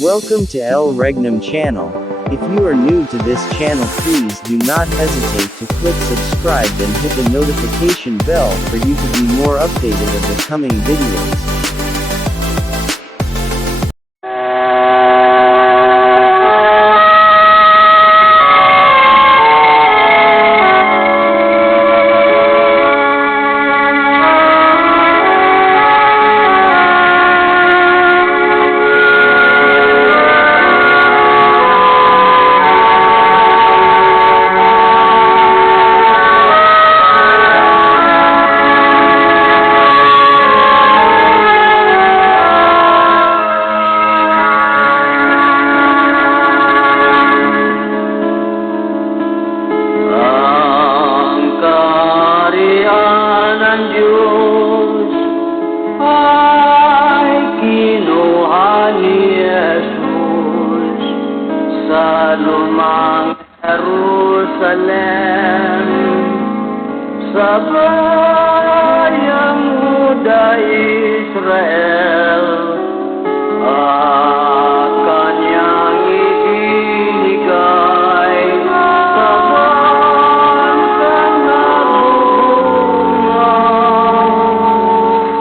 Welcome to El Regnum channel. If you are new to this channel, please do not hesitate to click subscribe and hit the notification bell for you to be more updated of the coming videos. Sa lumang Jerusalem, sa bayang Huda Israel, at kanyang ibinigay sa bansang nabubungan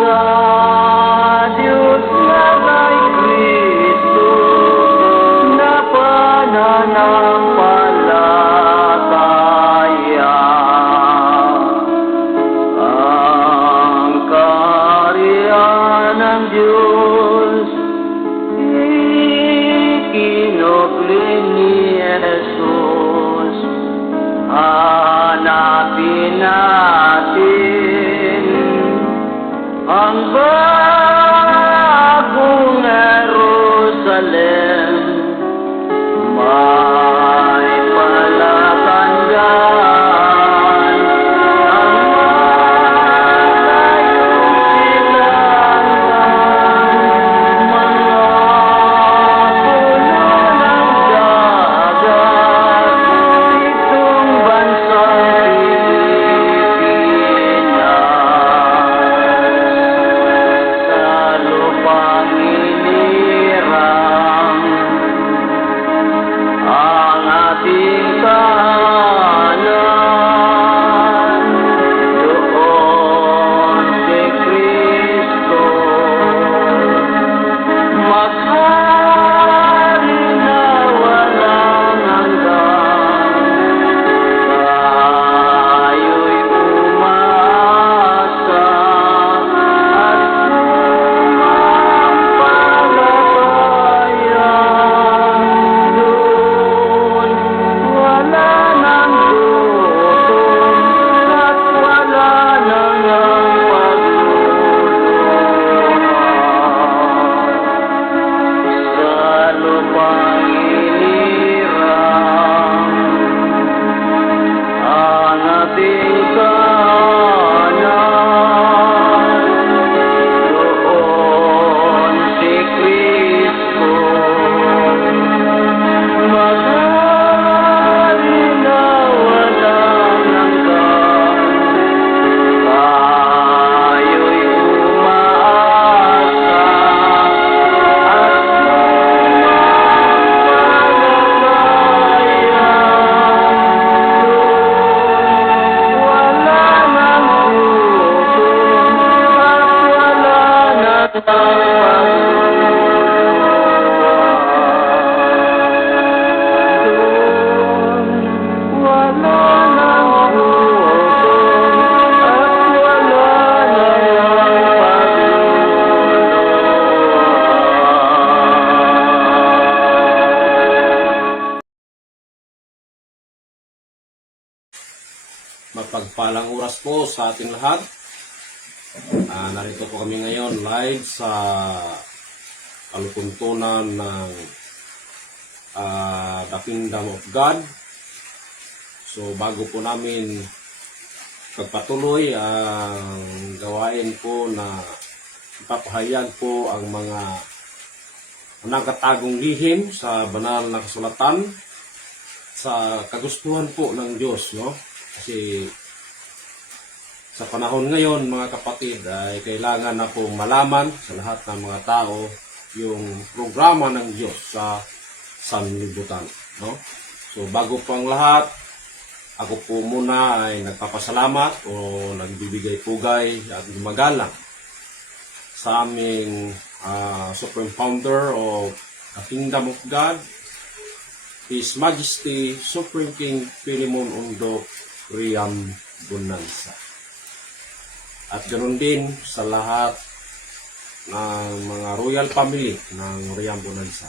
sa Diyos na kay Kristo na pananampalataya. Ang kaharian ng Diyos ikinugli ni Jesus. Hanapin natin ang bagong Jerusalem. May palatandaan ang malayong silangan, mga puno ng dagat, itong bansang Pilipinas. Sa lupang inirang ang ating tahanan, doon si Kristo maghari na walang hanggan. Tayo'y umasa at sumampalataya. Doon wala nang gutom at wala nang ang pagluluha. Sa lupang inirang ang ating tahanan, doon si Kristo maghari na walang hanggan. Tayo'y umaasa at sumampalataya. Wala nang gutom at wala nang Mapagpalang oras po sa ating lahat. Narito po kami ngayon live sa kalutuntunan ng The Kingdom of God. So bago po namin pagpatuloy ang gawain po na ipapahayag po ang mga nagtatagong lihim sa banal na kasulatan sa kagustuhan po ng Diyos, no? Kasi sa panahon ngayon, mga kapatid, ay kailangan na pong malaman sa lahat ng mga tao yung programa ng Diyos sa sanlibutan, no? So bago po ang lahat, ako po muna ay nagpapasalamat o nagbibigay pugay at gumagalang sa aming Supreme Founder of the Kingdom of God, His Majesty Supreme King Philemon Undo Riam Bonanza. At ganoon din sa lahat ng mga royal family ng Riam Bonanza.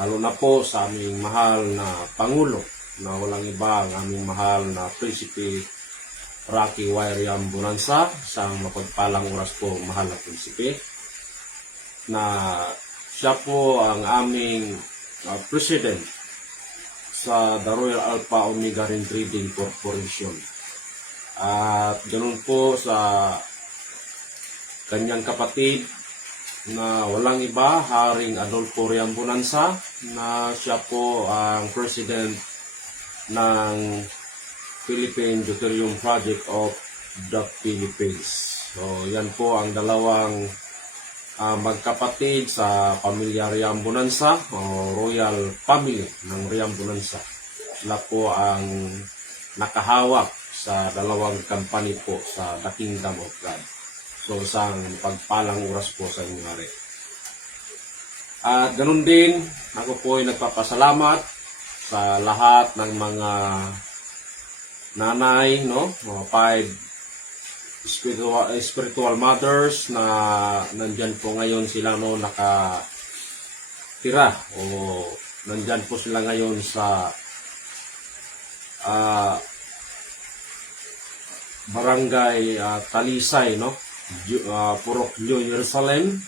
Lalo na po sa aming mahal na Pangulo, na walang iba ang aming mahal na Prinsipe Rocky Y. Riam Bonanza, isang mapagpalang oras po mahal na Prinsipe, na siya po ang aming President sa The Royal Alpha Omega Ring Trading Corporation. At ganoon po sa kanyang kapatid na walang iba, Haring Adolfo Riam Bonanza, na siya po ang President ng Philippine Deuterium Project of the Philippines. So, yan po ang dalawang magkapatid sa pamilya Riam Bonanza o Royal Family ng Riam Bonanza. Sila po ang nakahawak sa dalawang company po sa The Kingdom of God. So, isang pagpalang oras po sa inyo hari. At ganun din, ako po ay nagpapasalamat sa lahat ng mga nanay, no? Mga 5 spiritual mothers na nandyan po ngayon sila, no, nakatira o nandyan po sila ngayon sa barangay Talisay, no? Purok New Jerusalem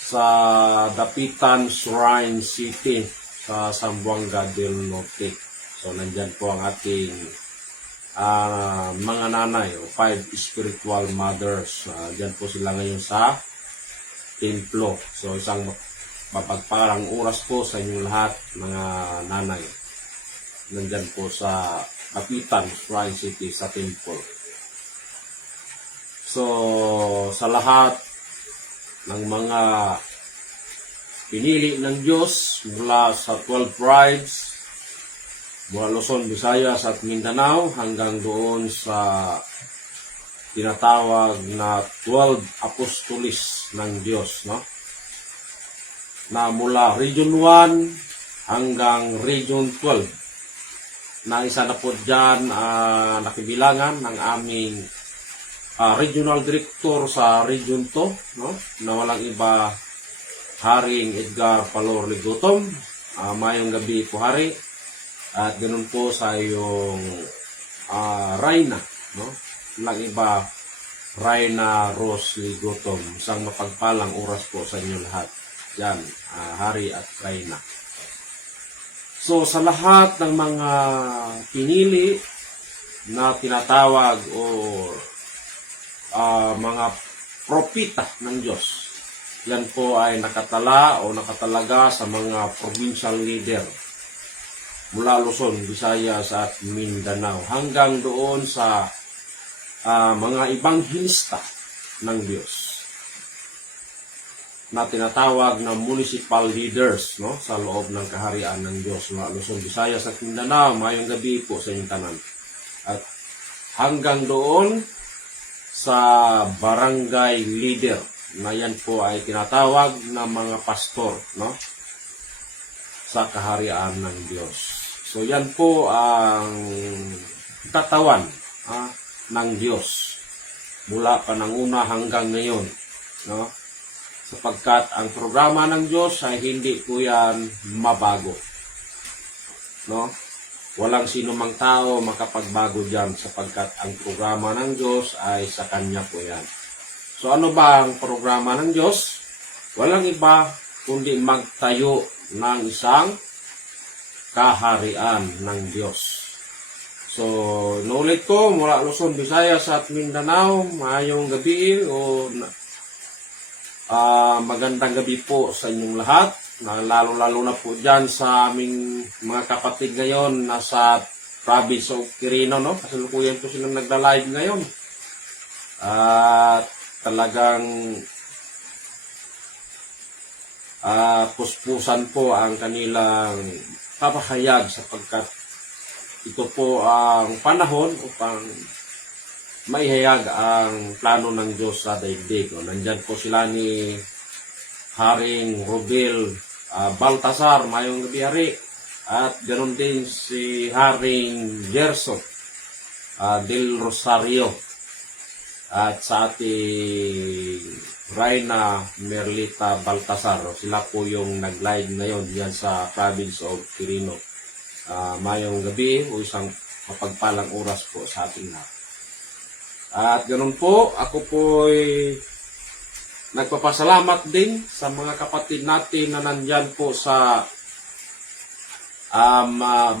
sa Dapitan Shrine City sa Zamboanga del Norte. So, nandyan po ang ating mga nanay o 5 spiritual mothers. Dyan po sila ngayon sa templo. So, isang mapagparang oras po sa inyong lahat, mga nanay. Nandyan po sa Dapitan Shrine City sa temple. So, sa lahat ng mga pinili ng Diyos mula sa 12 tribes, mula Luzon, Visayas at Mindanao hanggang doon sa tinatawag na 12 apostolis ng Diyos, no? Na mula Region 1 hanggang Region 12. Na isa na po dyan nakibilangan ng aming Regional Director sa Region 2, no? Na walang iba, Haring Edgar Palor Ligotom. Mayong gabi po, Hari. At ganun po sa iyong Rayna, no? Walang iba, Rayna Rose Ligotom. Isang mapagpalang oras po sa inyo lahat. Yan, Hari at Rayna. So, sa lahat ng mga pinili na tinatawag o mga propita ng Diyos, yan po ay nakatala o nakatalaga sa mga provincial leader mula Luzon, Visayas at Mindanao hanggang doon sa mga ibanghilista ng Diyos na tinatawag na municipal leaders, no, sa loob ng kaharian ng Diyos mula Luzon, Visayas at Mindanao. Mayong gabi po sa inyong tanan. At hanggang doon sa barangay leader, na yan po ay tinatawag na mga pastor, no, sa kaharian ng Diyos. So yan po ang katawan ng Diyos mula pa ng una hanggang ngayon, no, sapagkat ang programa ng Diyos ay hindi po yan mabago, no. Walang sino mang tao makapagbago dyan sapagkat ang programa ng Diyos ay sa Kanya po yan. So ano ba ang programa ng Diyos? Walang iba kundi magtayo ng isang kaharian ng Diyos. So, nulit ko mula Luzon, Visayas at Mindanao, maayong gabi o magandang gabi po sa inyong lahat. Lalo-lalo na po dyan sa aming mga kapatid ngayon nasa province of Quirino, no? Kasalukuyan po silang nagla-live ngayon. At talagang puspusan po ang kanilang papahayag sapagkat ito po ang panahon upang maihayag ang plano ng Diyos sa daigdig. Nandyan po sila ni Haring Rodel Baltasar, mayong gabi hari. At ganoon din si Haring Gerson del Rosario. At sa ating Reyna Merlita Baltasar, sila po yung nag-live ngayon diyan sa province of Quirino. Mayong gabi o isang mapagpalang oras po sa ating lahat. At ganun po, ako po'y nagpapasalamat din sa mga kapatid natin na nandyan po sa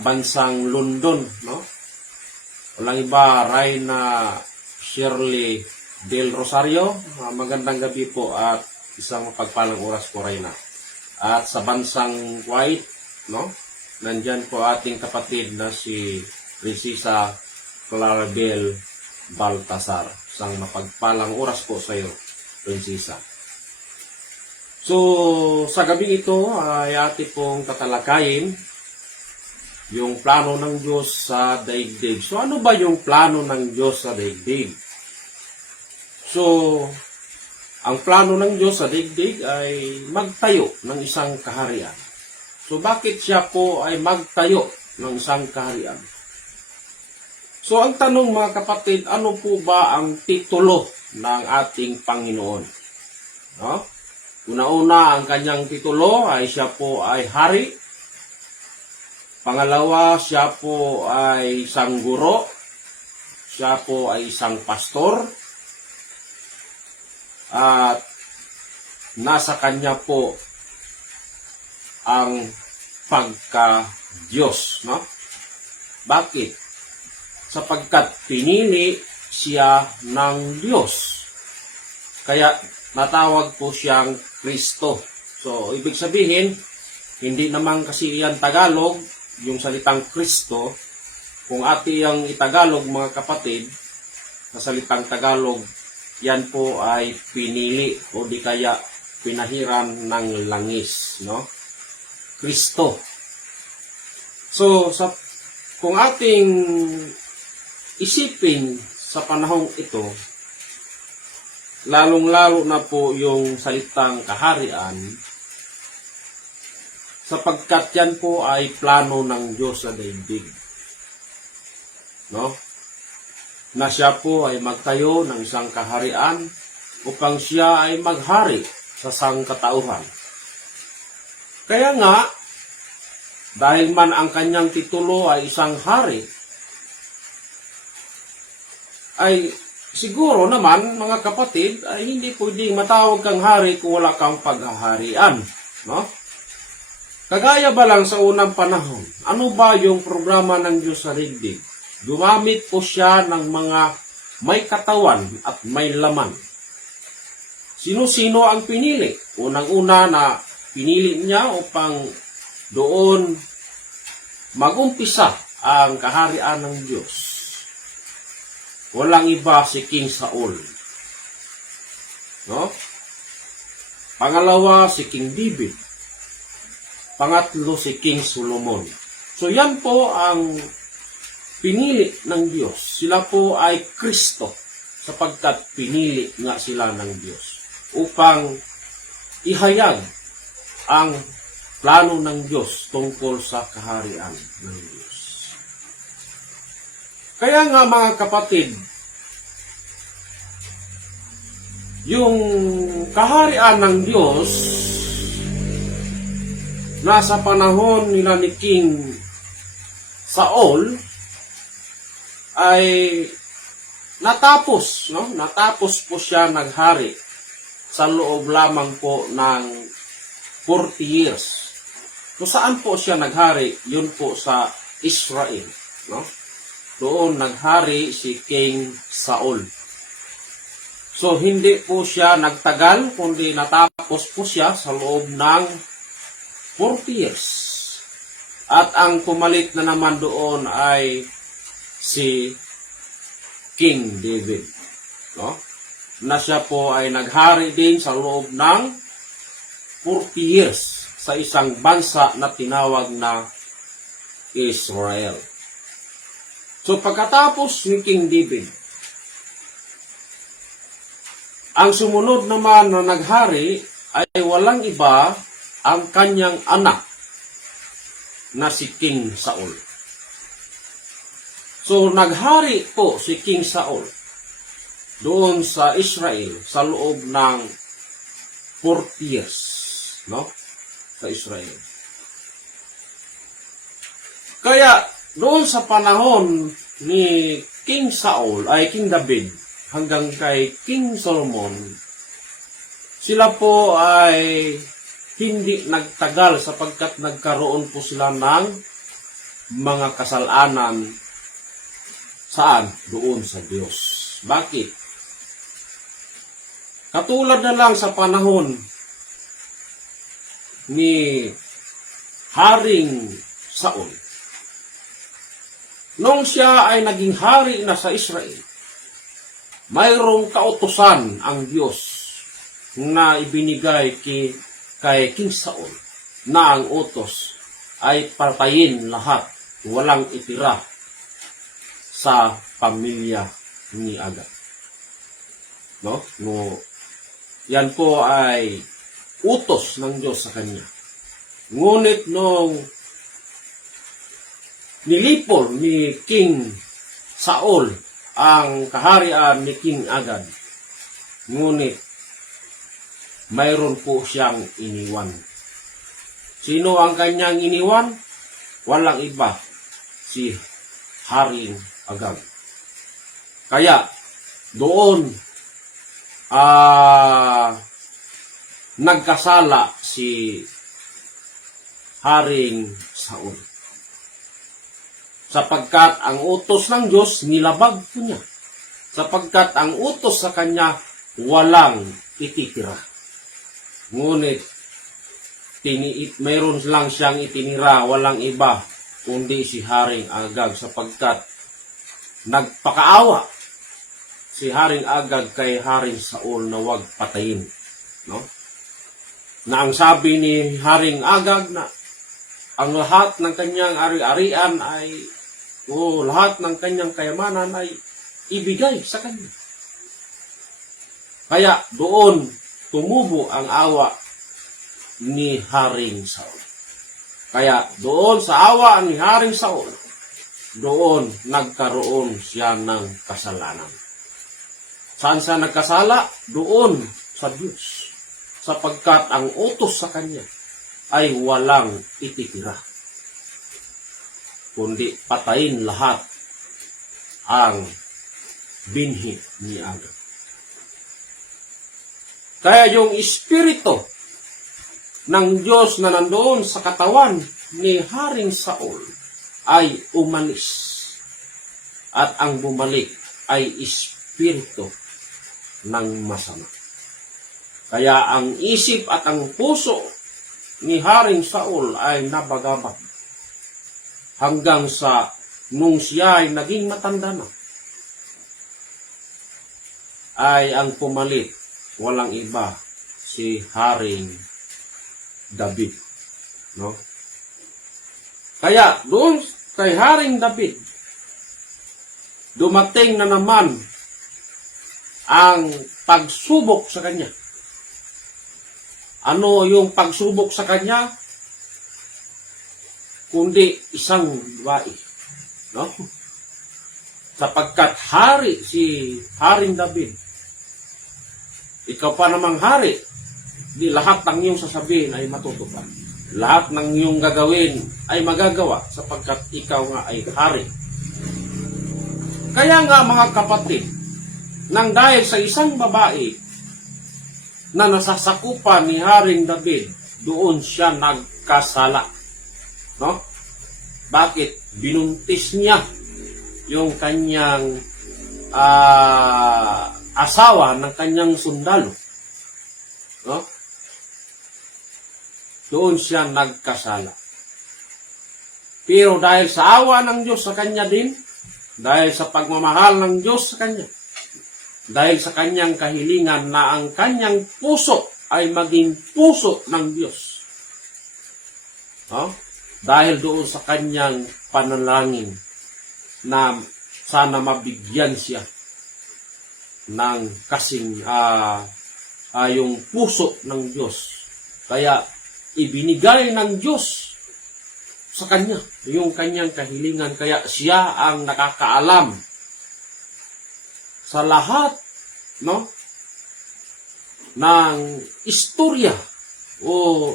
bansang London, no? Walang iba, Reyna Shirley del Rosario. Magandang gabi po at isang mapagpalang oras po, Reyna. At sa bansang Kuwait, no? Nandyan po ating kapatid na si Princesa Clarabel Baltasar. Isang mapagpalang oras po sa iyo, Prinsesa. So, sa gabi ito ay ating pong tatalakayin yung plano ng Diyos sa daigdig. So, ano ba yung plano ng Diyos sa daigdig? So, ang plano ng Diyos sa daigdig ay magtayo ng isang kaharian. So, bakit siya po ay magtayo ng isang kaharian? So, ang tanong mga kapatid, ano po ba ang titulo ng ating Panginoon? No? Una-una, ang kanyang titulo ay siya po ay hari. Pangalawa, siya po ay isang guro. Siya po ay isang pastor. At nasa kanya po ang pagka-Diyos. No? Bakit? Sapagkat pinili siya ng Diyos. Kaya natawag po siyang Kristo. So, ibig sabihin, hindi naman kasi yan Tagalog, yung salitang Kristo. Kung ati ang itagalog mga kapatid, sa salitang Tagalog, yan po ay pinili o di kaya pinahiran ng langis. No? Kristo. So, kung ating isipin sa panahong ito, lalong-lalo na po yung salitang kaharian, sapagkat yan po ay plano ng Diyos sa daigdig. No? Na siya po ay magtayo ng isang kaharian upang siya ay maghari sa sangkatauhan. Kaya nga, dahil man ang kanyang titulo ay isang hari, ay siguro naman mga kapatid ay hindi pwedeng matawag kang hari kung wala kang paghaharian, no? Kagaya ba lang sa unang panahon, ano ba yung programa ng Diyos sa daigdig? Gumamit po siya ng mga may katawan at may laman. Sino-sino ang pinili? Unang-una na pinili niya upang doon mag-umpisa ang kaharian ng Diyos. Walang iba si King Saul. No? Pangalawa si King David. Pangatlo si King Solomon. So yan po ang pinili ng Diyos. Sila po ay Kristo sapagkat pinili nga sila ng Diyos upang ihayag ang plano ng Diyos tungkol sa kaharian ng Diyos. Kaya nga mga kapatid, yung kaharian ng Diyos nasa panahon nila ni King Saul ay natapos, no? Natapos po siya naghari sa loob lamang po ng 40 years. So saan po siya naghari? Yun po sa Israel, no? Doon naghari si King Saul. So hindi po siya nagtagal, kundi natapos po siya sa loob ng 40 years. At ang pumalit na naman doon ay si King David, no? Na siya po ay naghari din sa loob ng 40 years sa isang bansa na tinawag na Israel. So pagkatapos ni King David, ang sumunod naman na naghari ay walang iba ang kanyang anak na si King Saul. So naghari po si King Saul doon sa Israel sa loob ng 40 years, no? Sa Israel. Kaya doon sa panahon ni King Saul ay King David hanggang kay King Solomon, sila po ay hindi nagtagal sapagkat nagkaroon po sila ng mga kasalanan. Saan? Doon sa Diyos. Bakit? Katulad na lang sa panahon ni Haring Saul. Nung siya ay naging hari na sa Israel, mayroong kautusan ang Diyos na ibinigay kay King Saul na ang utos ay patayin lahat, walang itira sa pamilya ni Agag. No? Yan po ay utos ng Diyos sa kanya. Ngunit nung nilipol ni King Saul ang kaharian ni King Agag, ngunit mayroon po siyang iniwan. Sino ang kanyang iniwan? Walang iba, si Haring Agag. Kaya doon nagkasala si Haring Saul. Sapagkat ang utos ng Diyos, nilabag po niya. Sapagkat ang utos sa kanya, walang ititira. Ngunit, mayroon lang siyang itinira, walang iba, kundi si Haring Agag. Sapagkat nagpakaawa si Haring Agag kay Haring Saul na wag patayin. No? Na ang sabi ni Haring Agag na ang lahat ng kanyang ari-arian ay lahat ng kanyang kayamanan ay ibigay sa kanya. Kaya doon tumubo ang awa ni Haring Saul. Kaya doon sa awa ni Haring Saul, doon nagkaroon siya ng kasalanan. Saan siya nagkasala? Doon sa Diyos. Sapagkat ang utos sa kanya ay walang ititira, kundi patayin lahat ang binhi ni Agag. Kaya yung espiritu ng Diyos na nandoon sa katawan ni Haring Saul ay umalis. At ang bumalik ay espiritu ng masama. Kaya ang isip at ang puso ni Haring Saul ay nabagabag. Hanggang sa nung siya ay naging matanda na, ay ang pumalit, walang iba, si Haring David. No? Kaya doon kay Haring David, dumating na naman ang pagsubok sa kanya. Ano yung pagsubok sa kanya? Kundi isang babae. No? Sapagkat hari si Haring David, ikaw pa namang hari, di lahat ng iyong sasabihin ay matutupad. Lahat ng iyong gagawin ay magagawa sapagkat ikaw nga ay hari. Kaya nga mga kapatid, nang dahil sa isang babae na nasasakupan ni Haring David, doon siya nagkasala. No? Bakit? Binuntis niya yung kanyang asawa ng kanyang sundalo. No? Doon siya nagkasala. Pero dahil sa awa ng Diyos sa kanya din, dahil sa pagmamahal ng Diyos sa kanya, dahil sa kanyang kahilingan na ang kanyang puso ay maging puso ng Diyos. No? Dahil doon sa kanyang panalangin na sana mabigyan siya ng kasing yung puso ng Diyos. Kaya ibinigay ng Diyos sa kanya yung kanyang kahilingan. Kaya siya ang nakakaalam sa lahat, no, ng istorya o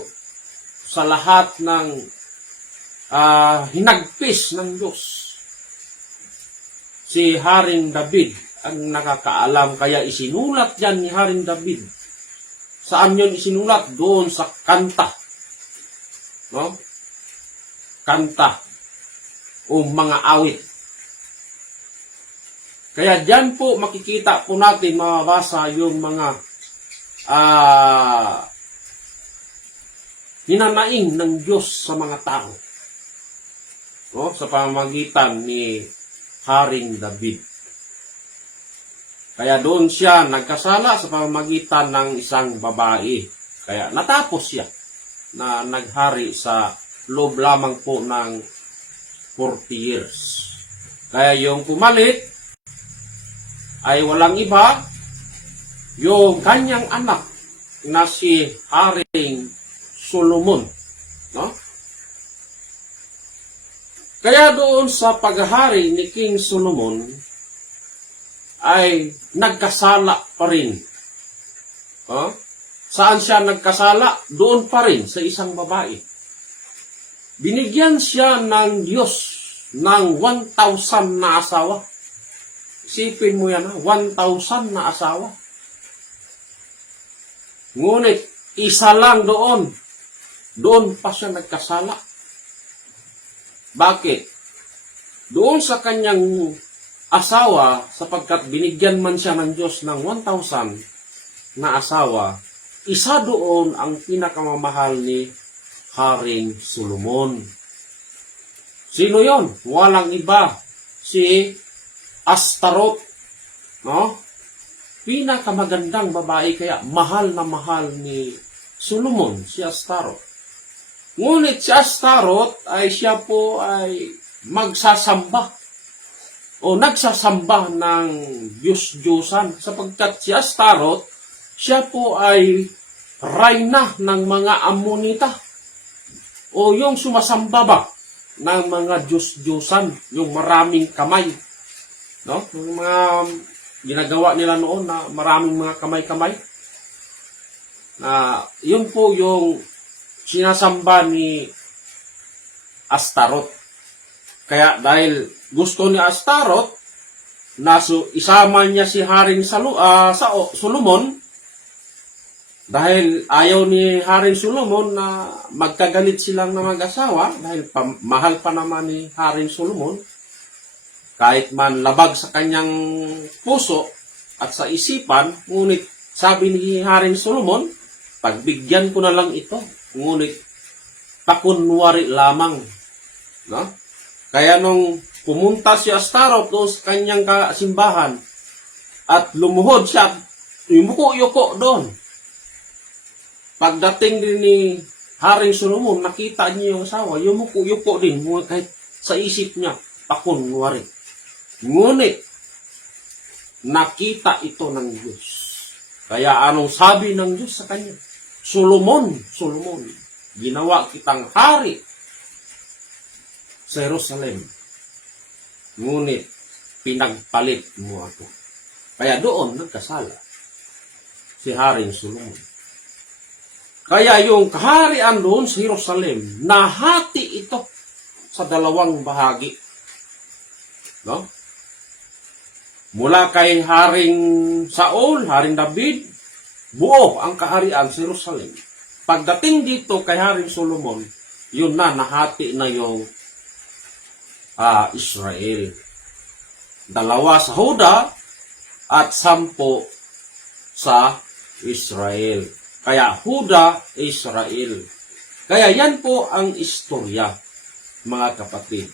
sa lahat ng hinagpis ng Diyos. Si Haring David ang nakakaalam, kaya isinulat yan ni Haring David. Saan yun isinulat? Doon sa kanta. No? Kanta o mga awit. Kaya dyan po makikita po natin, mababasa yung mga hinanaing ng Diyos sa mga tao. No? Sa pamamagitan ni Haring David. Kaya doon siya nagkasala sa pamamagitan ng isang babae. Kaya natapos siya na naghari sa loob lamang po ng 40 years. Kaya yung pumalit ay walang iba, yung kanyang anak na si Haring Solomon. No? Kaya doon sa paghahari ni King Solomon ay nagkasala pa rin. Saan siya nagkasala? Doon pa rin sa isang babae. Binigyan siya ng Diyos ng 1,000 na asawa. Isipin mo yan, 1,000 na asawa. Ngunit, isa lang doon. Doon pa siya nagkasala. Bakit? Doon sa kanyang asawa, sapagkat binigyan man siya ng Diyos ng 1,000 na asawa, isa doon ang pinakamamahal ni Haring Solomon. Sino yon? Walang iba. Si Astaroth. No? Pinakamagandang babae, kaya mahal na mahal ni Solomon, si Astaroth. Ngunit si Astaroth ay siya po ay magsasamba o nagsasamba ng Diyos-Diyosan, sapagkat si Astaroth, siya po ay reyna ng mga Ammonita o yung sumasamba ba ng mga Diyos-Diyosan, yung maraming kamay. No? Yung mga ginagawa nila noon na maraming mga kamay-kamay. Na yun po yung sinasamba ni Astaroth. Kaya dahil gusto ni Astaroth na isama niya si Haring Solomon, dahil ayaw ni Haring Solomon na magkagalit silang na mag-asawa, dahil mahal pa naman ni Haring Solomon, kahit man labag sa kanyang puso at sa isipan, ngunit sabi ni Haring Solomon, pagbigyan ko na lang ito, ngunit pakunwari lamang. No? Kaya nung pumunta si Astaroth doon sa kanyang simbahan at lumuhod siya, yumuko-yuko doon. Pagdating din ni Haring Solomon, nakita niya yung asawa, yumuko-yuko din, kahit sa isip niya, pakunwari. Ngunit, nakita ito ng Diyos. Kaya anong sabi ng Diyos sa kanya? Solomon, Solomon, ginawa kitang hari sa Jerusalem. Ngunit, pinagpalit mo ako. Kaya doon nagkasala si Haring Solomon. Kaya yung kaharian doon sa Jerusalem, nahati ito sa dalawang bahagi. No? Mula kay Haring Saul, Haring David, buo ang kaharian sa Jerusalem. Pagdating dito kay Haring Solomon, yun na, nahati na yung Israel. 2 sa Huda at 10 sa Israel. Kaya Huda, Israel. Kaya yan po ang istorya, mga kapatid,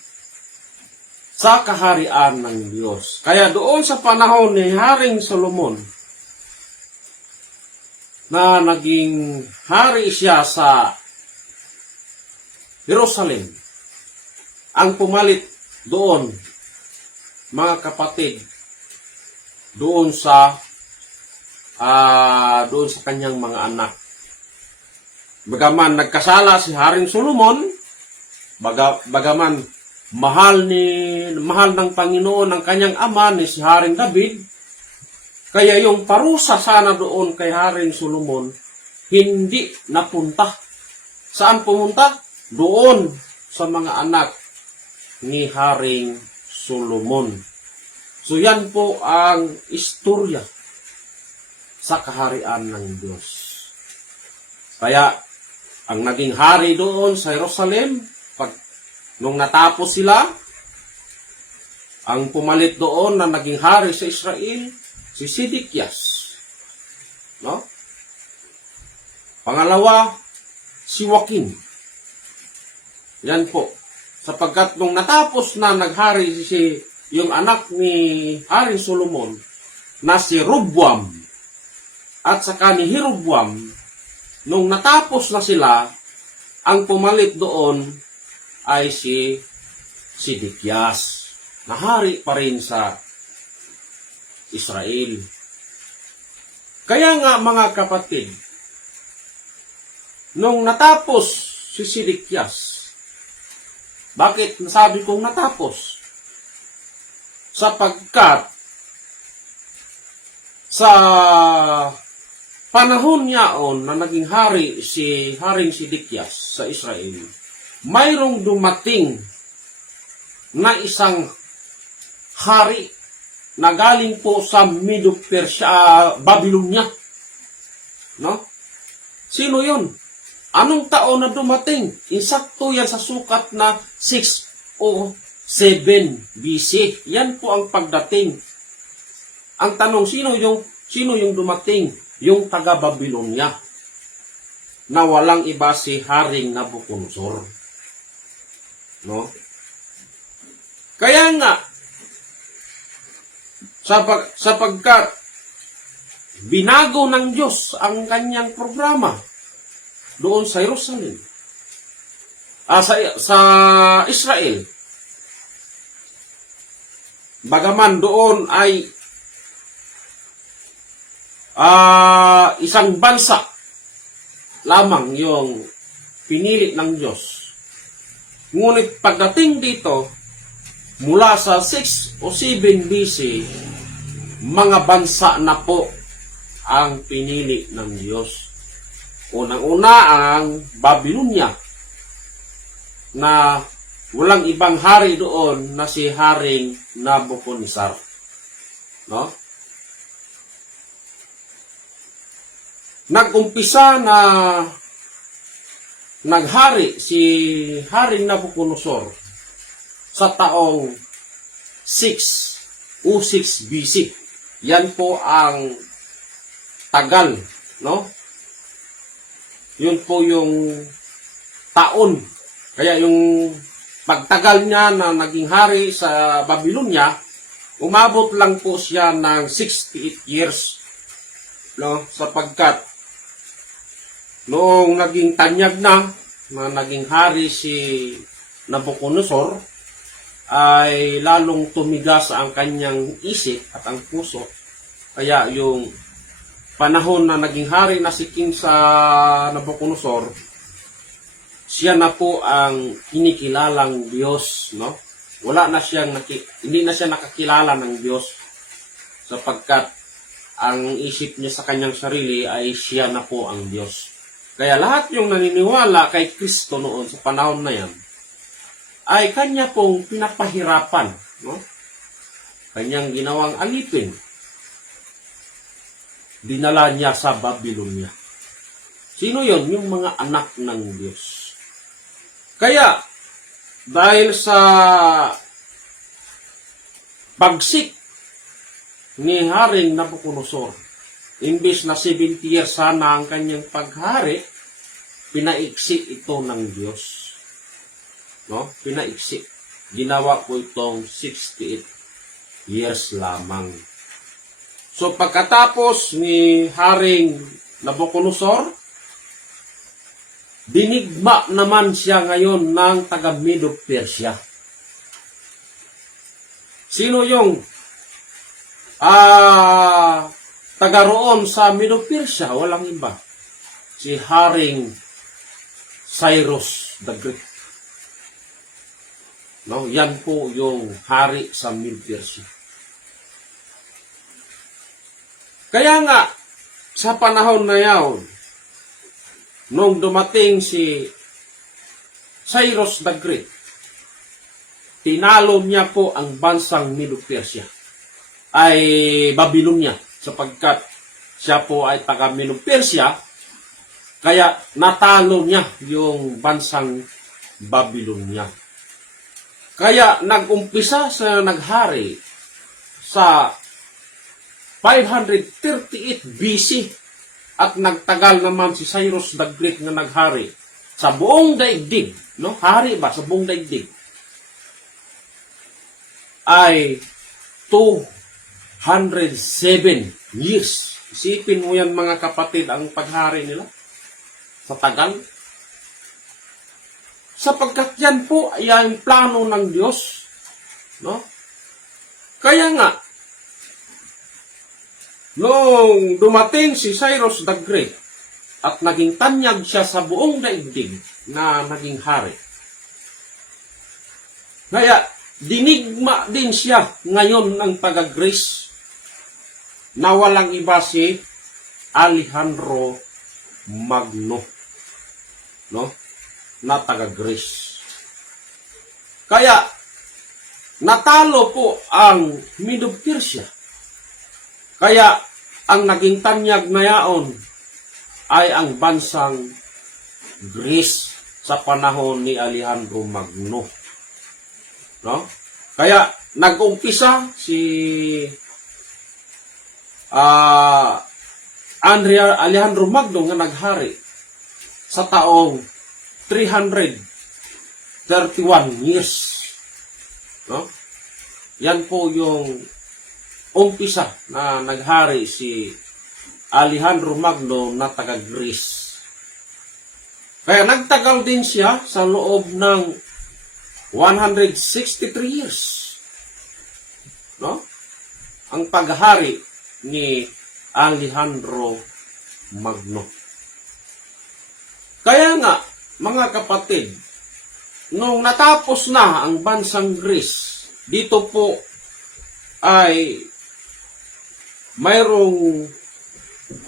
sa kaharian ng Diyos. Kaya doon sa panahon ni Haring Solomon, na naging hari siya sa Jerusalem. Ang pumalit doon, mga kapatid, doon sa kanyang mga anak. Bagaman nagkasala si Haring Solomon, bagaman mahal ng Panginoon ang kanyang ama ni si Haring David, kaya yung parusa sana doon kay Haring Solomon hindi napunta. Saan pumunta? Doon sa mga anak ni Haring Solomon. So yan po ang istorya sa kaharian ng Diyos. Kaya ang naging hari doon sa Jerusalem, nung natapos sila, ang pumalit doon na naging hari sa Israel, si Sidikias. No? Pangalawa, si Joaquin. Yan po. Sapagkat nung natapos na naghari yung anak ni Haring Solomon, na si Roboam, at saka ni Jeroboam, nung natapos na sila, ang pumalit doon ay si Sidikias, na hari pa rin sa Israel. Kaya nga mga kapatid, nung natapos si Sidikias, bakit nasabi kong natapos? Sapagkat sa panahon niyaon na naging hari si Haring Sidikias sa Israel, mayroong dumating na isang hari na galing po sa Medo-Persia, Babylonia. No? Sino yun? Anong taon na dumating? Insakto yan sa sukat na 607 BC. Yan po ang pagdating. Ang tanong, sino yung dumating? Yung taga-Babylonia, na walang iba si Haring Nabucodonosor. No? Kaya nga, sapagkat binago ng Diyos ang kanyang programa doon sa Jerusalem, sa Israel, bagaman doon ay isang bansa lamang yung pinili ng Diyos. Ngunit pagdating dito, mula sa 6 o 7 BC, mga bansa na po ang pinili ng Diyos. Unang-una ang Babylonia, na walang ibang hari doon na si Haring Nabucodonosor. No? Nag-umpisa na naghari si Haring Nabucodonosor sa taong 606 BC. Yan po ang tagal, no? Yun po yung taon. Kaya yung pagtagal niya na naging hari sa Babylonia, umabot lang po siya ng 68 years. No? Sapagkat noong naging tanyag na naging hari si Nabucodonosor, ay lalong tumigas ang kanyang isip at ang puso. Kaya yung panahon na naging hari na si King sa Nabucodonosor, siya na po ang kinikilalang Diyos, no? Hindi na siya nakakilala ng Diyos, sapagkat ang isip niya sa kanyang sarili ay siya na po ang Diyos. Kaya lahat yung naniniwala kay Kristo noon sa panahon na yan, ay kanya pong pinapahirapan, no? Kanyang ginawang alipin. Dinala niya sa Babylonia. Sino yon? Yung mga anak ng Diyos. Kaya, dahil sa pagsik ni Haring Nabucodonosor, imbis na 70 years sana ang kanyang paghari, pinaiksi ito ng Diyos. No? Pinaiksi. Ginawa po itong 68 years lamang. So pagkatapos ni Haring Nabucodonosor, dinigma naman siya ngayon ng taga-Medo Persia. Sino yung taga roon sa Medo Persia? Walang iba. Si Haring Cyrus the Great. No, yan po yung hari sa Medo Persia. Kaya nga, sa panahon na yaon, nung dumating si Cyrus the Great, tinalo niya po ang bansang Medo Persia, ay Babylonia, sapagkat siya po ay taga Medo Persia, kaya natalo niya yung bansang Babylonia. Kaya nagumpisa sa naghari sa 538 BC at nagtagal naman si Cyrus the Great na naghari sa buong daigdig, no? Hari ba sa buong daigdig? Ay 207 years. Isipin mo yan mga kapatid ang paghari nila sa tagal. Sapagkat yan po ay ang plano ng Diyos. No? Kaya nga, nung dumating si Cyrus the Great at naging tanyag siya sa buong daigdig na naging hari. Kaya, dinigma din siya ngayon ng taga-Greece na walang iba si Alejandro Magno. No? Na taga-Greece. Kaya, natalo po ang Medo Persia. Kaya, ang naging tanyag na yaon ay ang bansang Greece sa panahon ni Alejandro Magno. No? Kaya, nag-umpisa si Alejandro Magno nga naghari sa taong 331 years. No? Yan po yung umpisa na naghari si Alejandro Magno na taga-Greece. Kaya nagtagal din siya sa loob ng 163 years. No? Ang paghari ni Alejandro Magno. Kaya nga, mga kapatid, nung natapos na ang bansang Greece, dito po ay mayroong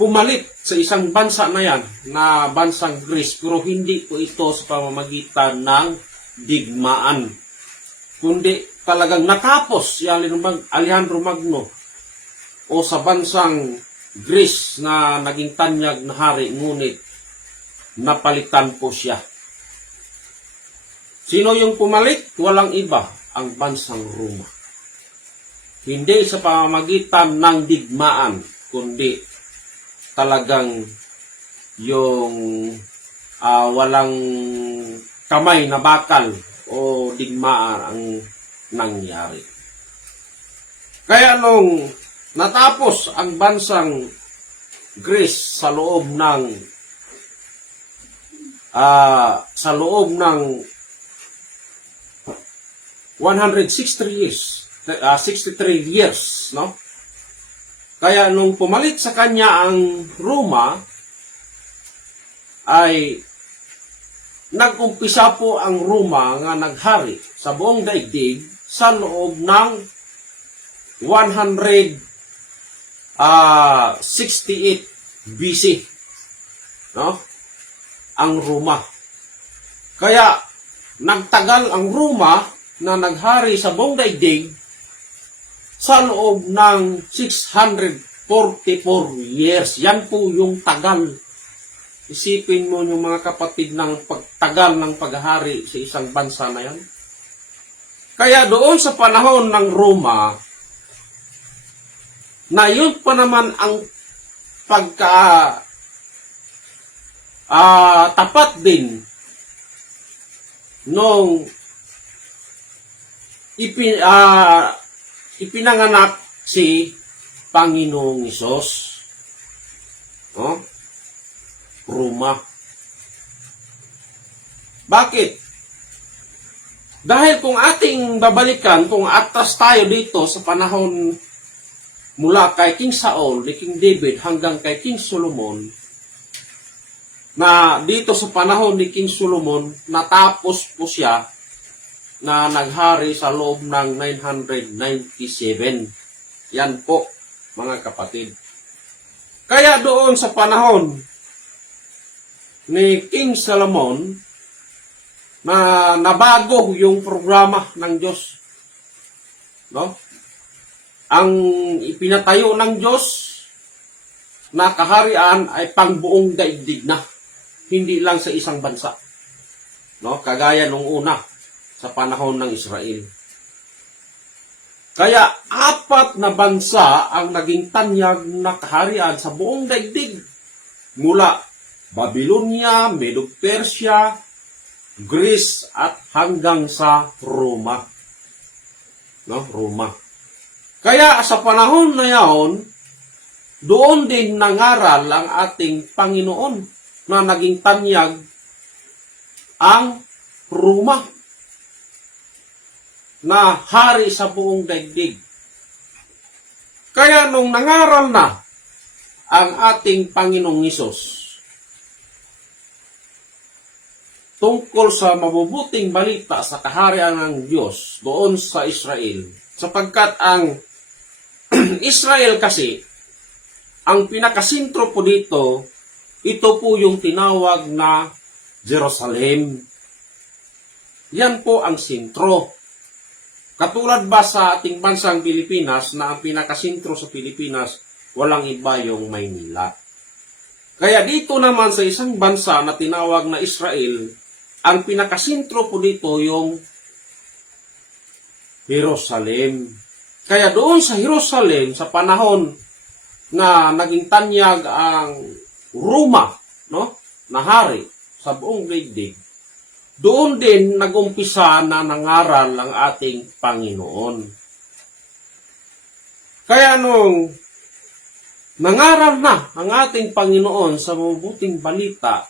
pumalit sa isang bansa na yan, na bansang Greece, pero hindi po ito sa pamamagitan ng digmaan, kundi talagang natapos si Alejandro Magno o sa bansang Greece na naging tanyag na hari, ngunit napalitan po siya. Sino yung pumalit? Walang iba, ang bansang Roma. Hindi sa pamamagitan ng digmaan, kundi talagang yung walang kamay na bakal o digmaan ang nangyari. Kaya nung natapos ang bansang Greece sa loob ng 163 years, 63 years, no? Kaya nung pumalit sa kanya ang Roma, ay nag-umpisa po ang Roma nga naghari sa buong daigdig sa loob ng 168 BC, no? Ang Roma. Kaya nagtagal ang Roma na naghari sa buong daigdig sa loob ng 644 years. Yan po yung tagal. Isipin mo yung mga kapatid ng pagtagal ng paghari sa isang bansa na yan. Kaya doon sa panahon ng Roma, na yun pa naman ang tapat din nung ipinanganak si Panginoong Hesus. No? Roma. Bakit? Dahil kung ating babalikan, kung atras tayo dito sa panahon mula kay King Saul, ni King David, hanggang kay King Solomon, na dito sa panahon ni King Solomon, natapos po siya na naghari sa loob ng 997. Yan po, mga kapatid. Kaya doon sa panahon ni King Solomon, na nabago yung programa ng Diyos. No? Ang ipinatayo ng Diyos na kaharian ay pangbuong daigdig na. Hindi lang sa isang bansa. No? Kagaya nung una sa panahon ng Israel. Kaya 4 na bansa ang naging tanyag na kaharian sa buong daigdig. Mula Babylonia, Medo-Persia, Greece at hanggang sa Roma. No? Roma. Kaya sa panahon na yaon, doon din nangaral ang ating Panginoon na naging tanyag ang Roma na hari sa buong daigdig. Kaya nung nangaral na ang ating Panginoong Hesus tungkol sa mabubuting balita sa kaharian ng Diyos doon sa Israel, sapagkat ang Israel kasi, ang pinakasintro po dito, ito po yung tinawag na Jerusalem. Yan po ang sintro. Katulad ba sa ating bansang Pilipinas na ang pinakasintro sa Pilipinas, walang iba yung Maynila. Kaya dito naman sa isang bansa na tinawag na Israel, ang pinakasintro po dito yung Jerusalem. Kaya doon sa Jerusalem, sa panahon na naging tanyag ang Roma, no, na hari sa buong daigdig, doon din nagumpisa na nangaral ang ating Panginoon. Kaya nung nangaral na ang ating Panginoon sa mabubuting balita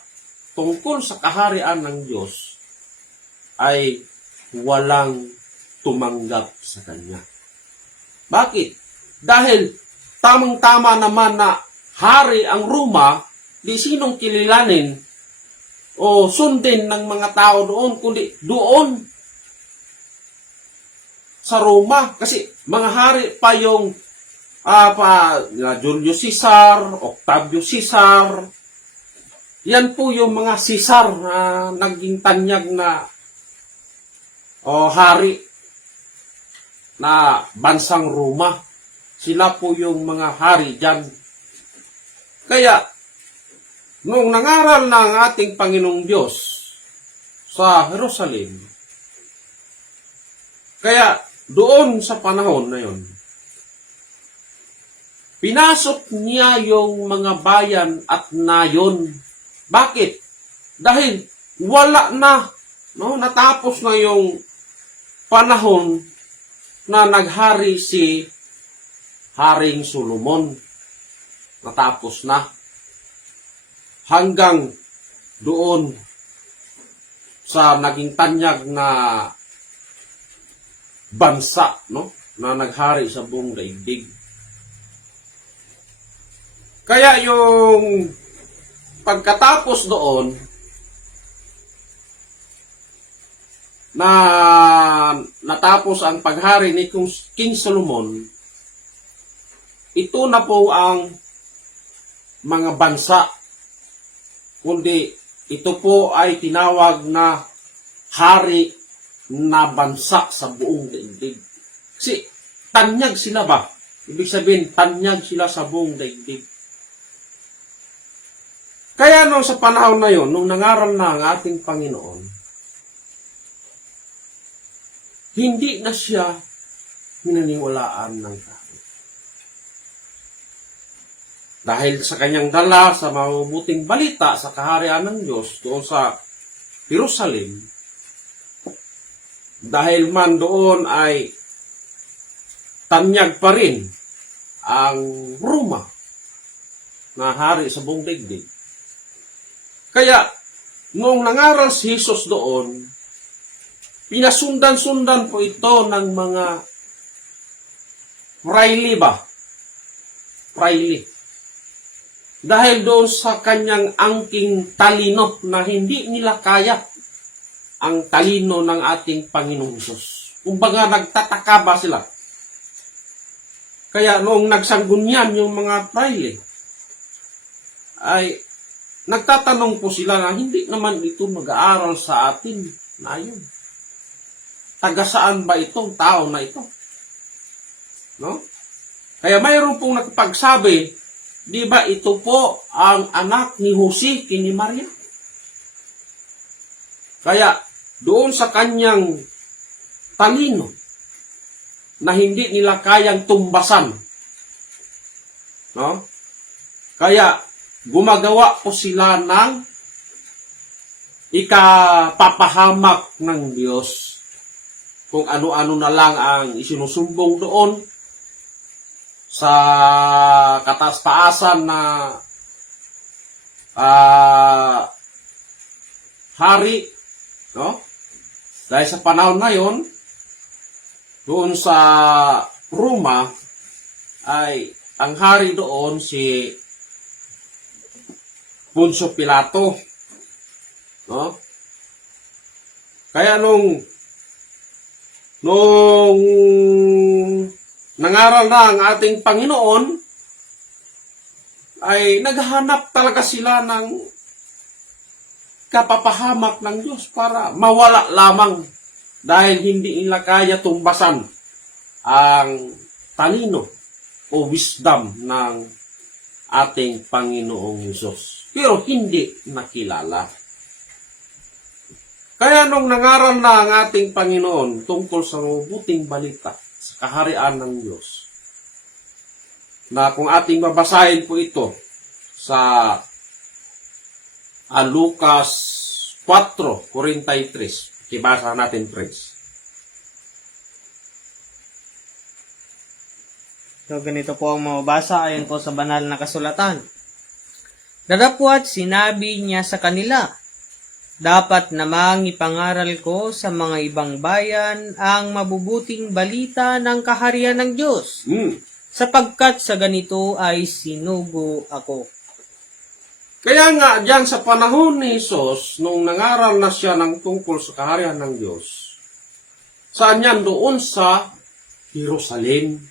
tungkol sa kaharian ng Diyos, ay walang tumanggap sa Kanya. Bakit? Dahil tamang-tama naman na hari ang Roma, di sinong kililanin o sundin ng mga tao doon, kundi doon sa Roma. Kasi mga hari pa yung Julius Caesar, Octavio Caesar. Yan po yung mga Caesar na naging tanyag na hari na bansang Roma. Sila po yung mga hari dyan. Kaya, nung nangaral na ang ating Panginoong Diyos sa Jerusalem, kaya doon sa panahon na yon, pinasok niya yung mga bayan at nayon. Bakit? Dahil wala na, no? Natapos na yung panahon na naghari si Haring Solomon. Natapos na. Hanggang doon sa naging tanyag na bansa, no, na naghari sa buong daigdig. Kaya yung pagkatapos doon na natapos ang paghari ni King Solomon, ito na po ang mga bansa, kundi ito po ay tinawag na hari na bansa sa buong daigdig. Kasi tanyag sila ba? Ibig sabihin, tanyag sila sa buong daigdig. Kaya nung sa panahon na yon, nung nangaral na ang ating Panginoon, hindi na siya hinaniwalaan ng tao. Dahil sa kanyang dala sa mabubuting balita sa kaharian ng Diyos doon sa Jerusalem, dahil man doon ay tanyag pa rin ang Roma na hari sa buong daigdig, Kaya, noong nangaral si Jesus doon, pinasundan-sundan po ito ng mga Fraile ba? Fraile. Dahil doon sa kanyang angking talino na hindi nila kaya ang talino ng ating Panginoong Hesus. Kumbaga nagtataka ba sila? Kaya noong nagsanggunian yung mga Fraile, ay nagtatanong po sila na hindi naman ito mag-aaral sa atin na yun. Taga saan ba itong tao na ito? No? Kaya mayroon pong nagpagsabi, di ba ito po ang anak ni Jose kini Maria? Kaya doon sa kanyang talino na hindi nila kayang tumbasan, no? Kaya gumagawa po sila ng ikapapahamak ng Diyos. Kung ano-ano na lang ang isinusumbong doon sa kataas-taasan na hari, no? Dahil sa panahon na yon, doon sa Roma, ay ang hari doon si Poncio Pilato, no? Kaya nung nangaral na ang ating Panginoon, ay naghahanap talaga sila ng kapapahamak ng Diyos para mawala lamang dahil hindi nila kaya tumbasan ang talino o wisdom ng ating Panginoong Hesus. Pero hindi nakilala. Kaya nung nangaral na ang ating Panginoon tungkol sa mabuting balita sa kaharian ng Diyos, na kung ating babasahin po ito sa Lucas 4:43, kibasa natin, friends. So, ganito po ang mababasa ayon po sa banal na kasulatan. Dadapwat sinabi niya sa kanila, dapat namang ipangaral ko sa mga ibang bayan ang mabubuting balita ng kaharian ng Diyos, sapagkat sa ganito ay sinugo ako. Kaya nga, diyan sa panahon ni Jesus, nung nangaral na siya ng tungkol sa kaharian ng Diyos, saan yan? Doon sa Jerusalem.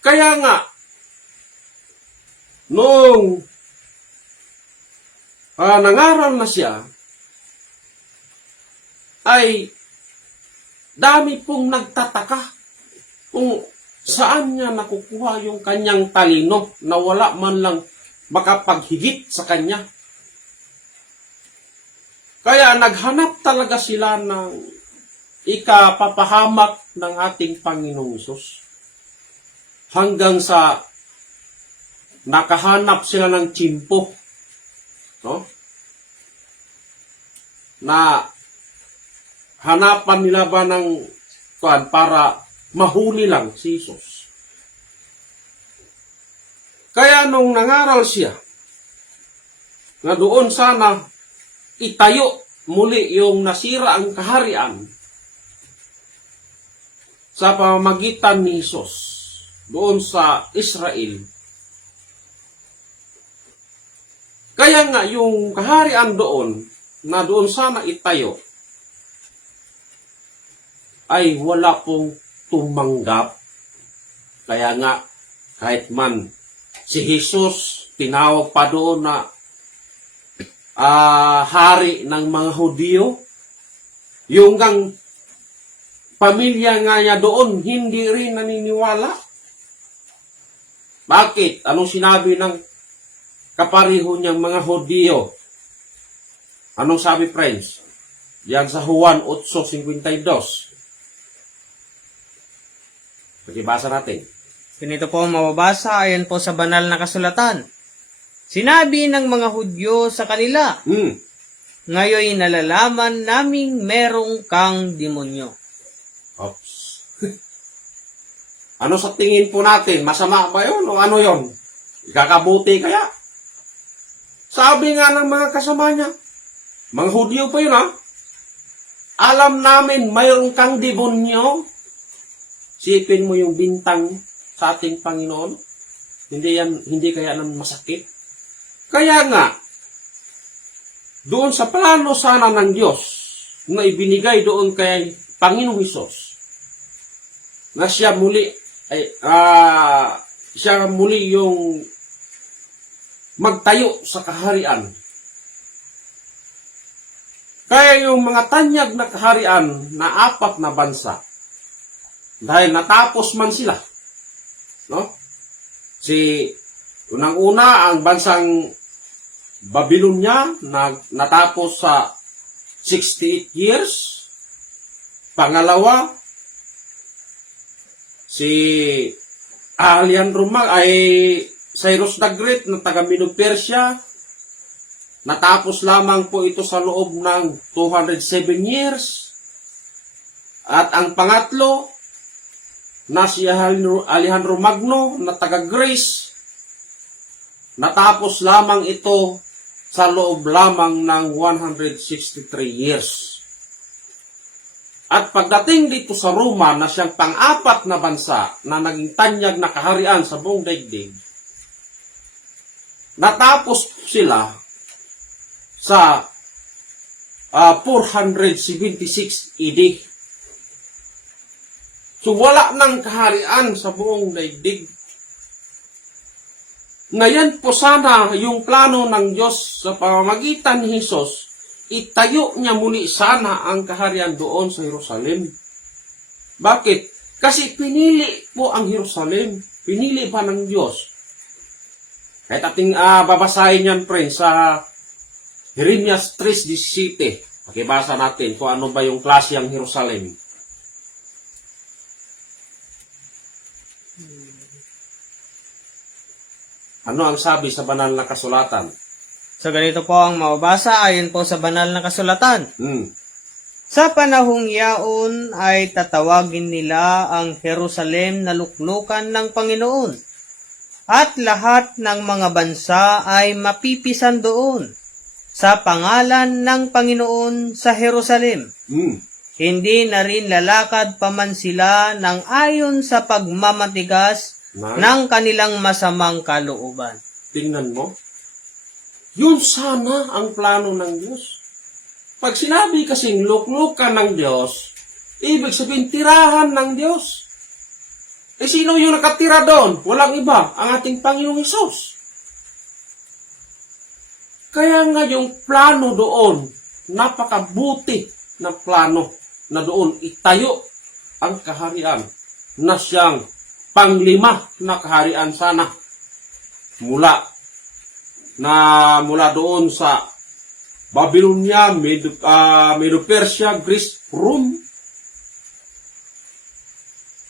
Kaya nga, nung nangaral na siya, ay dami pong nagtataka kung saan niya nakukuha yung kanyang talino na wala man lang makapaghigit sa kanya. Kaya naghanap talaga sila ng ikapapahamak ng ating Panginoong Hesus. Hanggang sa nakahanap sila ng tsimpo, no? Na hanapan nila ba ng para mahuli lang si Jesus. Kaya nung nangaral siya, na doon sana itayo muli yung nasira ang kaharian sa pamamagitan ni Jesus doon sa Israel. Kaya nga yung kaharian doon, na doon sana itayo, ay wala pong tumanggap. Kaya nga, kahit man si Jesus tinawag pa doon na hari ng mga Hudyo, yung gang pamilya nga niya doon, hindi rin naniniwala. Bakit? Anong sinabi ng kapariho niyang mga Hudyo? Anong sabi, friends? Yan sa Juan 8:52. Pakibasa natin. Ganito po ang mababasa ayon po sa banal na kasulatan. Sinabi ng mga Hudyo sa kanila, ngayon nalalaman naming merong kang demonyo. Oops. Ano sa tingin po natin? Masama ba yun o ano yun? Ikakabuti kaya? Sabi nga ng mga kasama niya, mga Hudyo pa yun ha, alam namin mayroon kang demonyo. Sipin mo yung bintang sa ating Panginoon. Hindi kaya naman masakit. Kaya nga, doon sa plano sana ng Diyos na ibinigay doon kay Panginoong Hesus, na siya muli yung magtayo sa kaharian. Kaya yung mga tanyag na kaharian na 4 na bansa, dahil natapos man sila, no? Unang-una, ang bansang Babylonia na natapos sa 68 years. Pangalawa, si Alejandro Cyrus the Great na taga Medo-Persia. Natapos lamang po ito sa loob ng 207 years. At ang pangatlo, na si Alejandro Magno na taga Greece, natapos lamang ito sa loob lamang ng 163 years. At pagdating dito sa Roma na siyang pang-4 na bansa na naging tanyag na kaharian sa buong daigdig, natapos sila sa 476 AD. So wala nang kaharian sa buong daigdig. Ngayon po sana yung plano ng Diyos sa pamamagitan ni Hesus, itayo niya muli sana ang kaharian doon sa Jerusalem. Bakit? Kasi pinili po ang Jerusalem. Pinili pa ng Diyos. Kahit ating babasahin yan, friends, sa Jeremias 3:17. Pakibasa natin kung ano ba yung klase ang Jerusalem. Ano ang sabi sa banal na kasulatan? So ganito po ang mababasa ayon po sa banal na kasulatan. Sa panahong yaon ay tatawagin nila ang Jerusalem na luklukan ng Panginoon, at lahat ng mga bansa ay mapipisan doon sa pangalan ng Panginoon sa Jerusalem. Hindi na rin lalakad pa man sila ng ayon sa pagmamatigas ng kanilang masamang kalooban. Tingnan mo. Yun sana ang plano ng Diyos. Pag sinabi kasing luklukan ng Diyos, ibig sabihin tirahan ng Diyos. Sino yung nakatira doon? Walang iba, ang ating Panginoong Hesus. Kaya nga yung plano doon, napakabuti na plano na doon itayo ang kaharian na siyang panglima na kaharian sana mula doon sa Babylonia, Medo-Persia, Greece, Rome.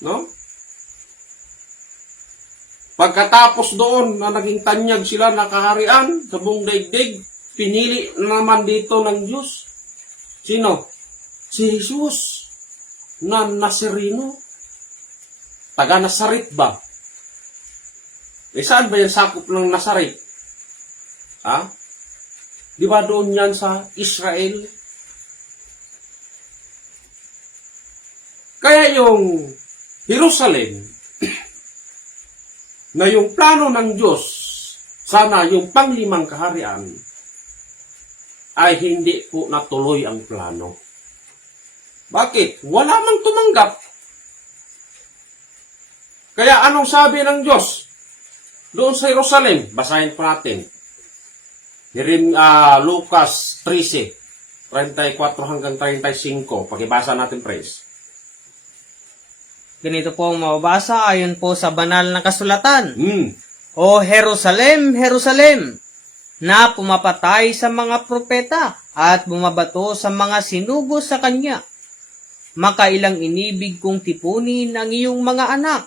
No? Pagkatapos doon na naging tanyag sila na kaharian sa buong daigdig, pinili naman dito ng Diyos. Sino? Si Jesus na Nazareno. Taga Nazaret ba? Saan ba yung sakop ng Nazaret? Di ba doon yan sa Israel? Kaya yung Jerusalem, na yung plano ng Diyos, sana yung panglimang kaharian, ay hindi po natuloy ang plano. Bakit? Wala mang tumanggap. Kaya anong sabi ng Diyos? Doon sa Jerusalem, basahin po natin. Lucas 13, 34 hanggang 35. Pakibasa natin, praise. Ganito po ang mababasa ayon po sa banal na kasulatan. O Jerusalem, Jerusalem, na pumapatay sa mga propeta at bumabato sa mga sinugo sa kanya. Makailang inibig kong tipunin ang iyong mga anak,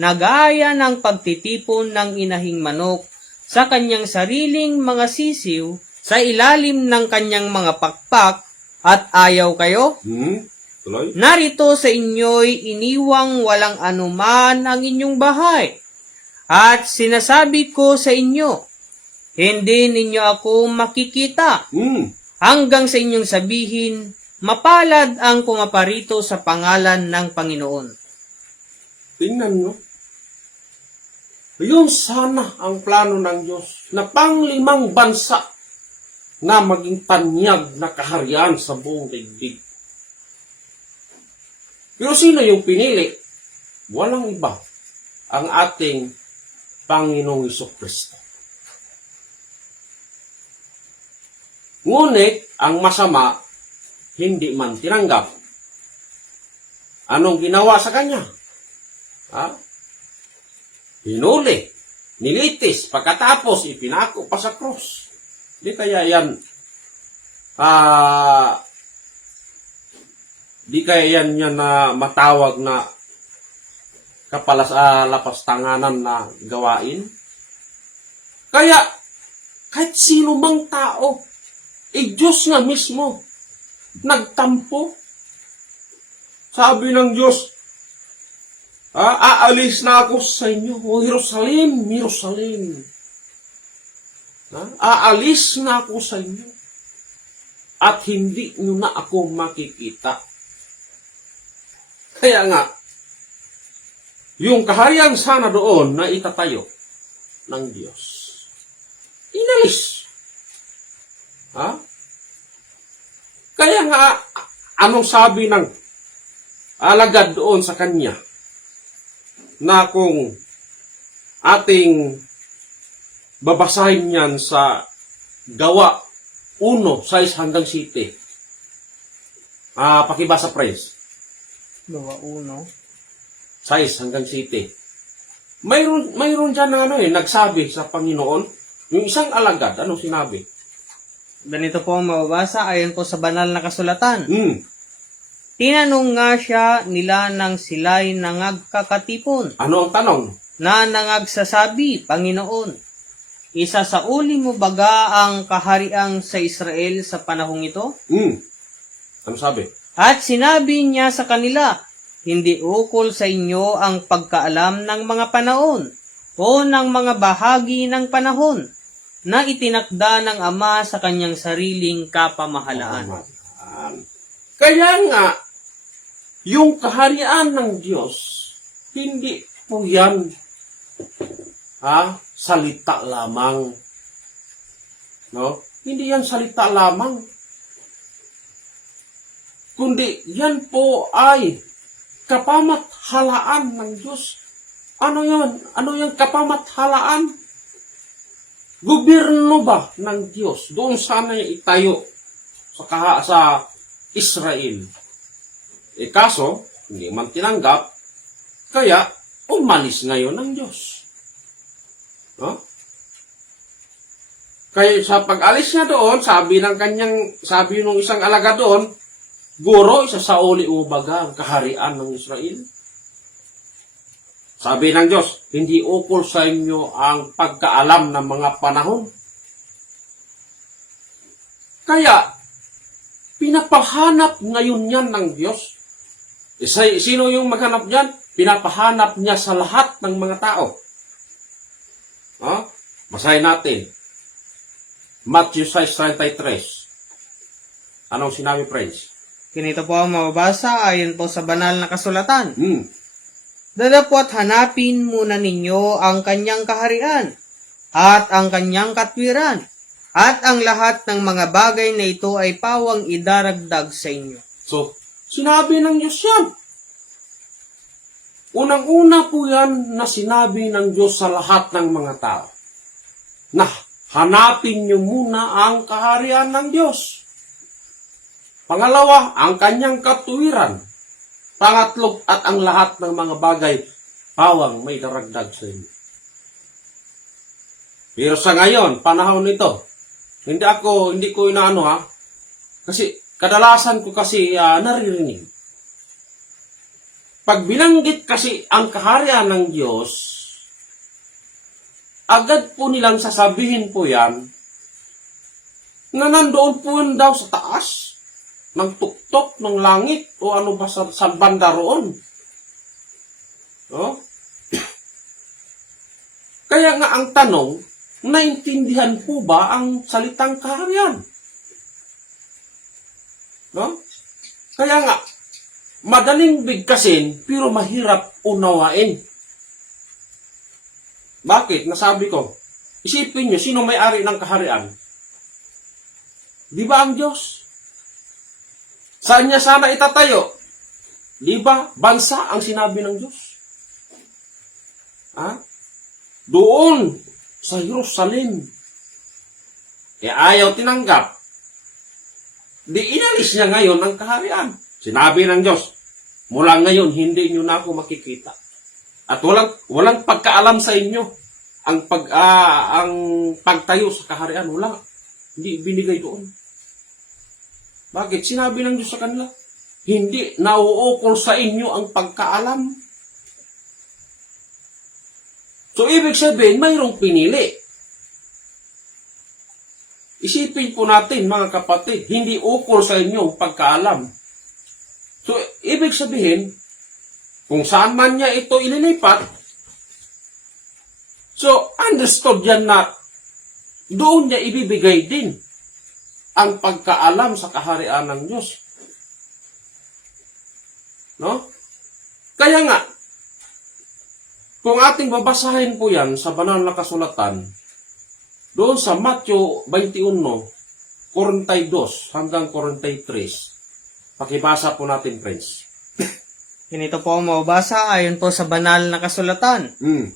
na gaya ng pagtitipon ng inahing manok sa kanyang sariling mga sisiw sa ilalim ng kanyang mga pakpak, at ayaw kayo? Tuloy. Narito sa inyo'y iniwang walang anuman ang inyong bahay. At sinasabi ko sa inyo, hindi ninyo ako makikita. Hmm. Hanggang sa inyong sabihin, mapalad ang pumaparito sa pangalan ng Panginoon. Tingnan nyo. Yun sana ang plano ng Diyos na panglimang bansa na maging tanyag na kaharian sa buong daigdig. Pero sino yung pinili? Walang iba. Ang ating Panginoong Jesucristo. Ngunit, ang masama, hindi man tinanggap. Anong ginawa sa kanya? Hinuli, nilitis, pagkatapos ipinako pa sa krus. Di kaya yan, yan na matawag na lapastanganan na gawain. Kaya, kahit sino mang tao, Diyos nga mismo, nagtampo. Sabi ng Diyos, aalis na ako sa inyo, O Jerusalem, Jerusalem. Aalis na ako sa inyo, at hindi nyo na ako makikita. Kaya nga, yung kaharian sana doon na itatayo ng Diyos, inalis. Kaya nga, anong sabi ng alagad doon sa kanya? Na kung ating babasahin yan sa Gawa 1:6-7. Pakibasa, Prince. Gawa 1. 6-7. Mayroon dyan na nagsabi sa Panginoon, yung isang alagad, anong sinabi? Ganito po ang mababasa ayon po sa banal na kasulatan. Hmm. Tinanong nga siya nila nang sila'y nangagkakatipon, Ano ang tanong? na nangagsasabi, Panginoon, isa sa uli mo baga ang kahariang sa Israel sa panahong ito? Ano sabi? At sinabi niya sa kanila, hindi ukol sa inyo ang pagkaalam ng mga panahon o ng mga bahagi ng panahon na itinakda ng Ama sa kanyang sariling kapamahalaan. Kaya nga, yung kaharian ng Diyos, hindi po yan salita lamang. No? Hindi yan salita lamang. Kundi yan po ay kapamathalaan ng Diyos. Ano yan? Ano yung kapamathalaan? Gobyerno ba ng Diyos? Doon sana itayo sa Israel. Kaso, hindi man tinanggap, kaya umalis ngayon ng Diyos. Kaya sa pag-alis niya doon, sabi nung isang alagad doon, Guro, isa sa uli ubaga ang kaharian ng Israel. Sabi ng Diyos, hindi ukol sa inyo ang pagkaalam ng mga panahon. Kaya, pinapahanap ngayon yan ng Diyos. Sino yung maghanap yan? Pinapahanap niya sa lahat ng mga tao. Basahin natin. Matthew 6:33. Anong sinabi, Prince? Ganito po ang mababasa ayon po sa banal na kasulatan. Dadapot hanapin muna ninyo ang kanyang kaharian at ang kanyang katwiran at ang lahat ng mga bagay na ito ay pawang idaragdag sa inyo. So, sinabi ng Diyos yan. Unang-una po yan na sinabi ng Diyos sa lahat ng mga tao. Na hanapin nyo muna ang kaharian ng Diyos. Pangalawa, ang kanyang katwiran. Pangatlo, at ang lahat ng mga bagay, pawang may daragdag sa inyo. Pero sa ngayon, panahon nito, hindi ko inaano kasi kadalasan ko kasi naririnig. Pag binanggit kasi ang kaharian ng Diyos, agad po nilang sasabihin po yan, na nandoon po yan daw sa taas, ng tuktok ng langit o ano ba sa banda roon. Kaya nga ang tanong, naintindihan po ba ang salitang kaharian? No? Kaya nga, madaling bigkasin, pero mahirap unawain. Bakit? Nasabi ko, isipin nyo, sino may-ari ng kaharian? Di ba ang Diyos? Saan niya sana itatayo? Di ba? Bansa ang sinabi ng Diyos. Ha? Doon, sa Jerusalem. Kaya ayaw tinanggap. Di inalis niya ngayon ang kaharian. Sinabi ng Diyos, mula ngayon, hindi nyo na ako makikita. At walang pagkaalam sa inyo ang pagtayo sa kaharian. Wala. Hindi binigay doon. Bakit? Sinabi ng Diyos sa kanila, hindi nauukol sa inyo ang pagkaalam. So, ibig sabihin, mayroong pinili. Isipin po natin, mga kapatid, hindi ukol sa inyo ang pagkaalam. So, ibig sabihin, kung saan man niya ito ililipat, so, understood yan na doon niya ibibigay din ang pagkaalam sa kaharian ng Diyos. No? Kaya nga, kung ating babasahin po yan sa banal na kasulatan, doon sa Matthew 21, 42 hanggang 43, pakibasa po natin, friends. Ganito po ang mababasa ayon po sa banal na kasulatan. Mm.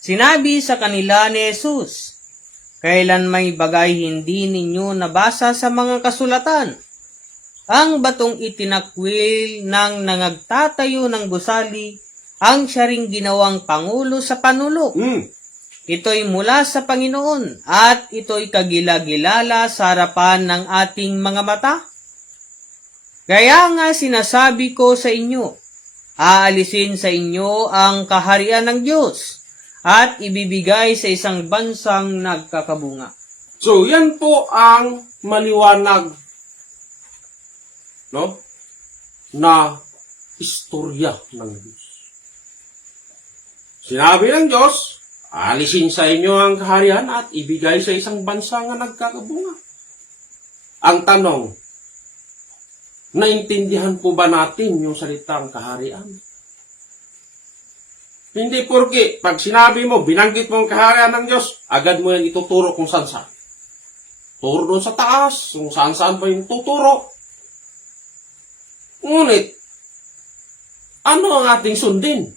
Sinabi sa kanila ni Jesus, kailan may bagay hindi ninyo nabasa sa mga kasulatan? Ang batong itinakwil ng nangagtatayo ng gusali, ang siya ring ginawang pangulo sa panulo. Mm. Ito'y mula sa Panginoon at ito'y kagilagilala sa harapan ng ating mga mata. Kaya nga sinasabi ko sa inyo, aalisin sa inyo ang kaharian ng Diyos at ibibigay sa isang bansang nagkakabunga. So, yan po ang maliwanag, no, na istorya ng Diyos. Sinabi ng Diyos, alisin sa inyo ang kaharian at ibigay sa isang bansa na nagkakabunga. Ang tanong, naintindihan po ba natin yung salitang kaharian? Hindi porke, pag sinabi mo, binanggit mo ang kaharian ng Diyos, agad mo yan ituturo kung saan-saan. Turo doon sa taas, kung saan-saan pa yung tuturo. Ngunit, ano ang ating sundin?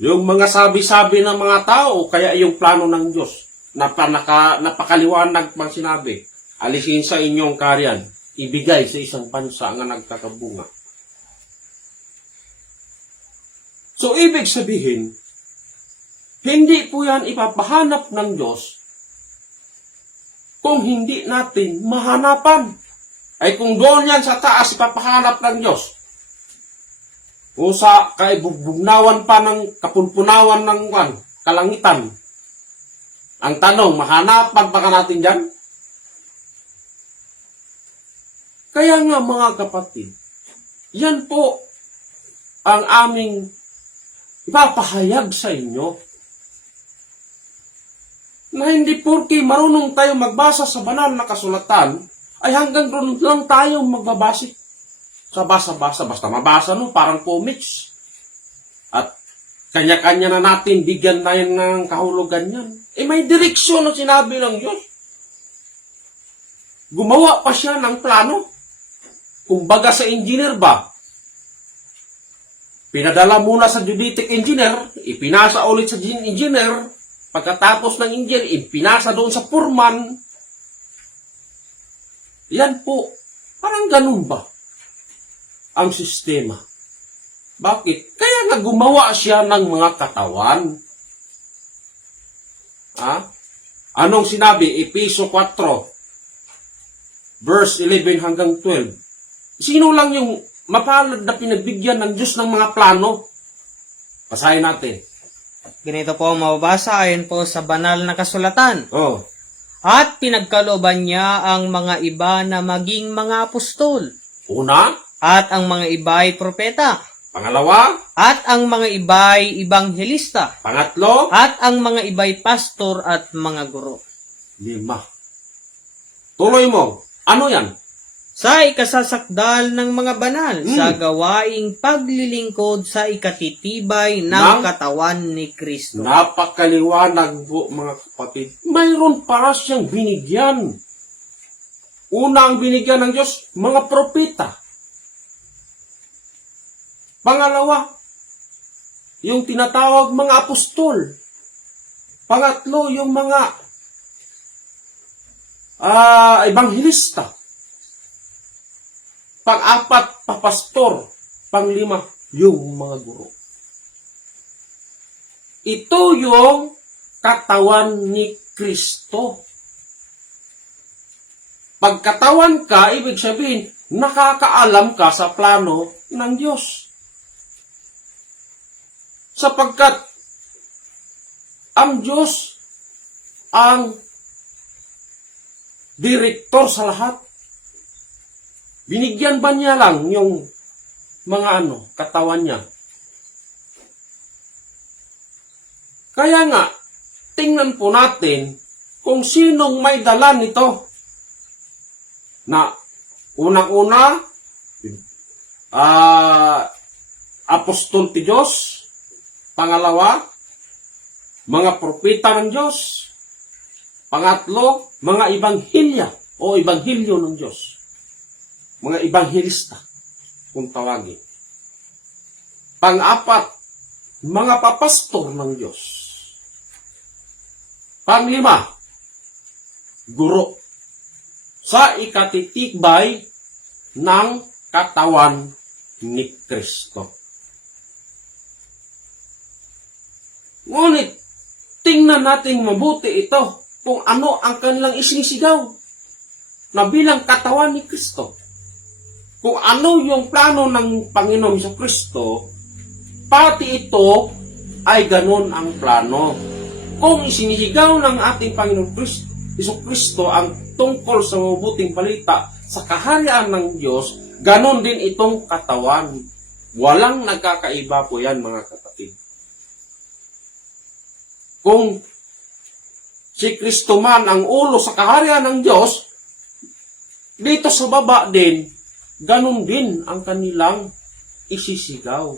Yung mga sabi-sabi ng mga tao, kaya yung plano ng Diyos, napakaliwanag pang sinabi, alisin sa inyong kaharian, ibigay sa isang bansa nga nagkakabunga. So, ibig sabihin, hindi po yan ipapahanap ng Diyos kung hindi natin mahanapan. Ay kung doon yan sa taas ipapahanap ng Diyos, o sa kaibubugnawan pa ng kapunpunawan ng kalangitan, ang tanong, mahanapan pa ka natin dyan? Kaya nga mga kapatid, yan po ang aming ipapahayag sa inyo na hindi porke marunong tayo magbasa sa banal na kasulatan ay hanggang doon lang tayo magbabase sa basa-basa. Basta mabasa no, parang comics. At kanya-kanya na natin bigyan tayo ng kahulugan yan. May direksyon na sinabi ng Diyos. Gumawa pa siya ng plano. Kumbaga sa engineer ba? Pinadala muna sa geodetic engineer, ipinasa ulit sa engineer, pagkatapos ng engineer, ipinasa doon sa foreman. Yan po, parang ganun ba ang sistema? Bakit? Kaya nga gumawa siya ng mga katawan. Anong sinabi? Episo 4, verse 11 hanggang 12. Sino lang yung mapalad na pinagbigyan ng Diyos ng mga plano? Basahin natin. Ganito po ang mababasa ayon po sa banal na kasulatan. Oh. At pinagkalooban niya ang mga iba na maging mga apostol. Una, At ang mga iba ay propeta. Pangalawa, at ang mga iba'y ibanghelista, pangatlo, at ang mga iba'y pastor at mga guro. 5. Tuloy mo. Ano yan? Sa ikasasakdal ng mga banal, sa gawaing paglilingkod sa ikatitibay ng Ng- katawan ni Kristo. Napakaliwanag po, mga kapatid. Mayroon para siyang binigyan. Una ang binigyan ng Diyos, mga propeta. Pangalawa, yung tinatawag mga apostol. Pangatlo, yung mga ebanghelista. Pang-apat, papastor. Pang-lima, yung mga guro. Ito yung katawan ni Kristo. Pag katawan ka, ibig sabihin, nakakaalam ka sa plano ng Diyos. Sapagkat ang Diyos ang direktor sa lahat. Binigyan ba niya lang yung mga katawan niya? Kaya nga, tingnan po natin kung sinong may dala nito. Na unang-una, apostol ti Diyos. Pangalawa, mga propeta ng Diyos. Pangatlo, mga ibanghilya o ibanghilyo ng Diyos. Mga ibanghelista, kung tawagin. Pang-apat, mga papastor ng Diyos. Pang-lima, guro. Sa ikatitibay ng katawan ni Kristo. Ngunit, tingnan natin mabuti ito kung ano ang kanilang isinisigaw na bilang katawan ni Kristo. Kung ano yung plano ng Panginoon sa Kristo, pati ito ay ganun ang plano. Kung isinisigaw ng ating Panginoon Kristo ang tungkol sa mabuting balita sa kaharian ng Diyos, ganun din itong katawan. Walang nagkakaiba po yan, mga kapatid. Kung si Kristo man ang ulo sa kaharian ng Diyos, dito sa baba din, ganun din ang kanilang isisigaw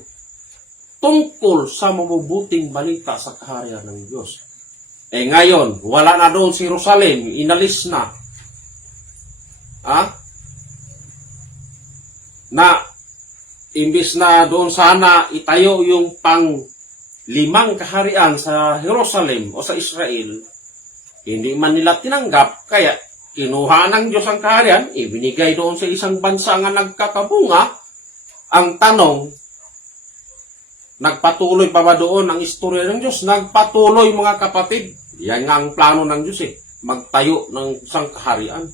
tungkol sa mabubuting balita sa kaharian ng Diyos. Ngayon, wala na doon si Jerusalem, inalis na. Na, imbis na doon sana itayo yung pang-limang kaharian sa Jerusalem o sa Israel, hindi man nila tinanggap, kaya kinuha ng Diyos ang kaharian, ibinigay doon sa isang bansa nga nagkakabunga. Ang tanong, nagpatuloy pa ba doon ang istorya ng Diyos? Nagpatuloy, mga kapatid. Yan nga ang plano ng Diyos magtayo ng isang kaharian